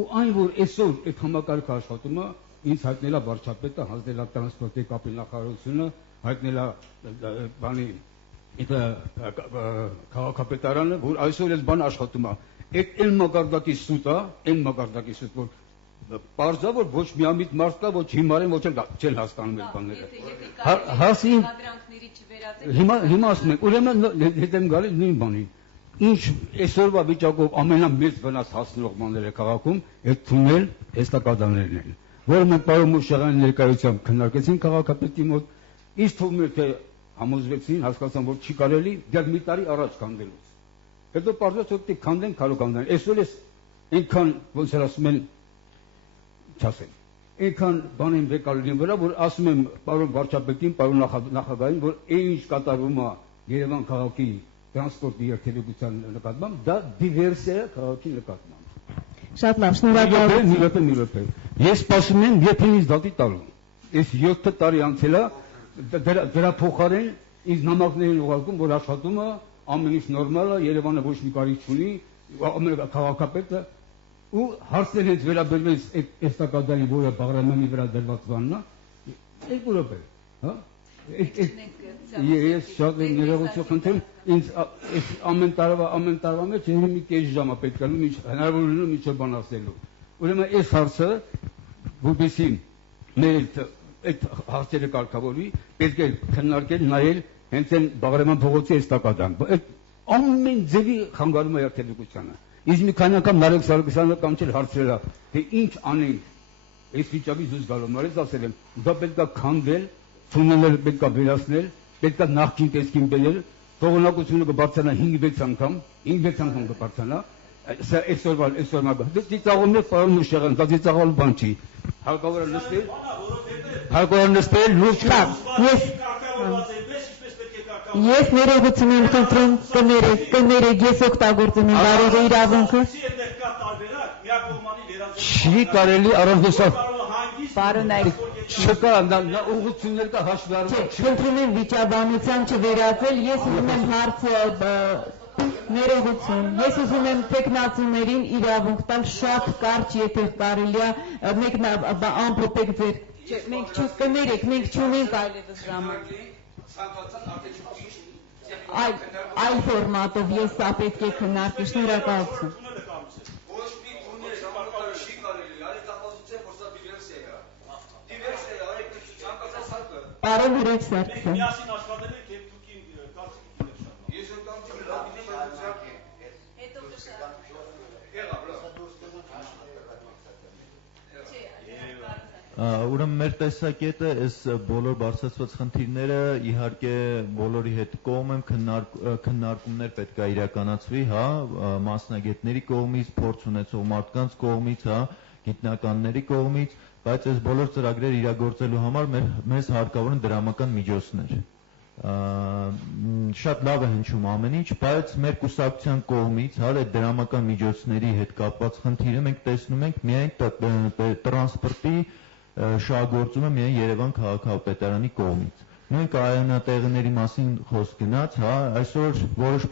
ու այն որ այսօր այդ համակարգը աշխատում է, ինձ հայտնել է վարչապետը, հանձնել է տրանսպորտի կապի նախարարությունը, հայտնել է բանի Դա քաղաքապետարանը, որ այսօր այս բանը աշխատում է։ Այդ այն մակարդակի սուտ է, այն մակարդակի սուտ, որ պարզա որ ոչ միամիտ մարդ կա, ոչ հիմար են, ոչ չեն հասկանում այդ բաները։ Հասին հիմա ասում ենք, ուրեմն հետ եմ գալիս նույն բանին։ Ինչ այսօրվա վիճակով ամենամեծ վնաս հասնող բաները քաղաքում, այդ թունել էստակադաներն են, որը մենք պարոն Մուրշեղյանի ներկայությամբ քննարկեցին քաղաքապետի մոտ, ինձ թվում է թե համոզվեցին, հասկացան, որ չի կարելի դեռ մի տարի առաջ քանդելուց։ Հետո պարզվեց, որ պետք քանդեն, քարո քանդեն։ Այսօր էս այնքան ոնց էր ասում են, չասեմ, այնքան բան են վեկալին վրա, որ ասում եմ պարոն վարչապետին, պարոն նախագահին, որ այն ինչ կատարվում է Երևան քաղաքի տրանսպորտի երթևեկության նկատմամբ, դա դիվերսիա է քաղաքի նկատմամբ։ Շատ լավ, շնորհակալություն։ Մի րոպե։ Ես սպասում եմ, եթե ինձ դատի տալու։ Այս 7 տարի անցել է, դրա փոխարեն ինձ նամակներ են ուղարկում, որ աշխատում է, ամեն ինչ նորմալ է, Երևանը ոչ մի կարիք չունի, քաղաքապետը ու հարցեր հենց վերաբերվեց այդ էստակադային, որը Բաղրամյանի վրա դրված բանն է, այդ ուրոպե, հա? Ես շատ ներողություն խնդրեմ, ինձ այս ամեն տարվա մեջ մի կես ժամ է պետք անում, հնարավոր լինում ինչ-որ բան ասելու։ Ուրեմն այս հարցը, որպեսզի մեր այդ հարցերը կարգավորվի, պետք է քննարկել, նայել հենց այն Բաղրամյան փողոցի էստակադան։ Այդ ամեն ձևի խանգարում է երթևեկությանը։ Իսկ մի քանի անգամ Նարեկ Սարգսյանը կանչել հարցրել է, թե ինչ անենք այս վիճակի դուրս գալու համար, ես ասել եմ, դա պետք է քանդել, թունելները պետք է վերացնել, պետք է նախկին տեսքին բերել, թողունակությունը կբարձրանա 5-6 անգամ, 5-6 անգամ կբարձրանա, սա այսօրվա դա ծիծաղում է պարոն Մուրշեղյան, դա ծիծաղալու բան չի։ Հարկավոր նստել լուրջ Ես ներողություն եմ խնդրում, կներեք, ես օգտագործում եմ բարոյի իրավունքը։ Չի կարելի առանց դասավ։ Պարոն այլ չկա, նա ուղղություններ կա հաշվառվում։ Խնդրում եմ վիճաբանության չվերածել, ես ուզում եմ հարցը ներողություն, ես ուզում եմ տեխնացուներին իրավունք տալ շատ կարճ, եթե կարելի է, մեկն ամփոփեք ձեր Չէ, մենք չկներեք, մենք չունենք այլևս ժամանակ։ Այլ ֆորմատով ես սա պետք է քննարկի, շնորհակալություն։ Պարոն Ուրեքսարքյան։ Միասին աշխատել եք եւ դուք կարծիք Ես եմ կարծիք Ուրեմն մեր տեսակետը այս բոլոր բարձրացված խնդիրները իհարկե բոլորի հետ կողմ եմ քննարկումներ պետք է իրականացվի, հա, մասնագետների կողմից, փորձ ունեցող մարդկանց կողմից, հա, գիտնականների կողմից, բայց այս բոլոր ծրագրերը իրագործելու համար մեզ հարկավոր են դրամական միջոցներ։ Շատ լավ է հնչում ամեն ինչ, բայց մեր կուսակցության կողմից, հա, այդ դրամական միջոցների հետ կապված խնդիրը մենք տեսնում ենք միայն տրանսպորտի շահագործումը միայն Երևան քաղաքապետարանի կողմից։ Նույն կայանատեղիների մասին խոսք գնաց, հա, այսօր որոշ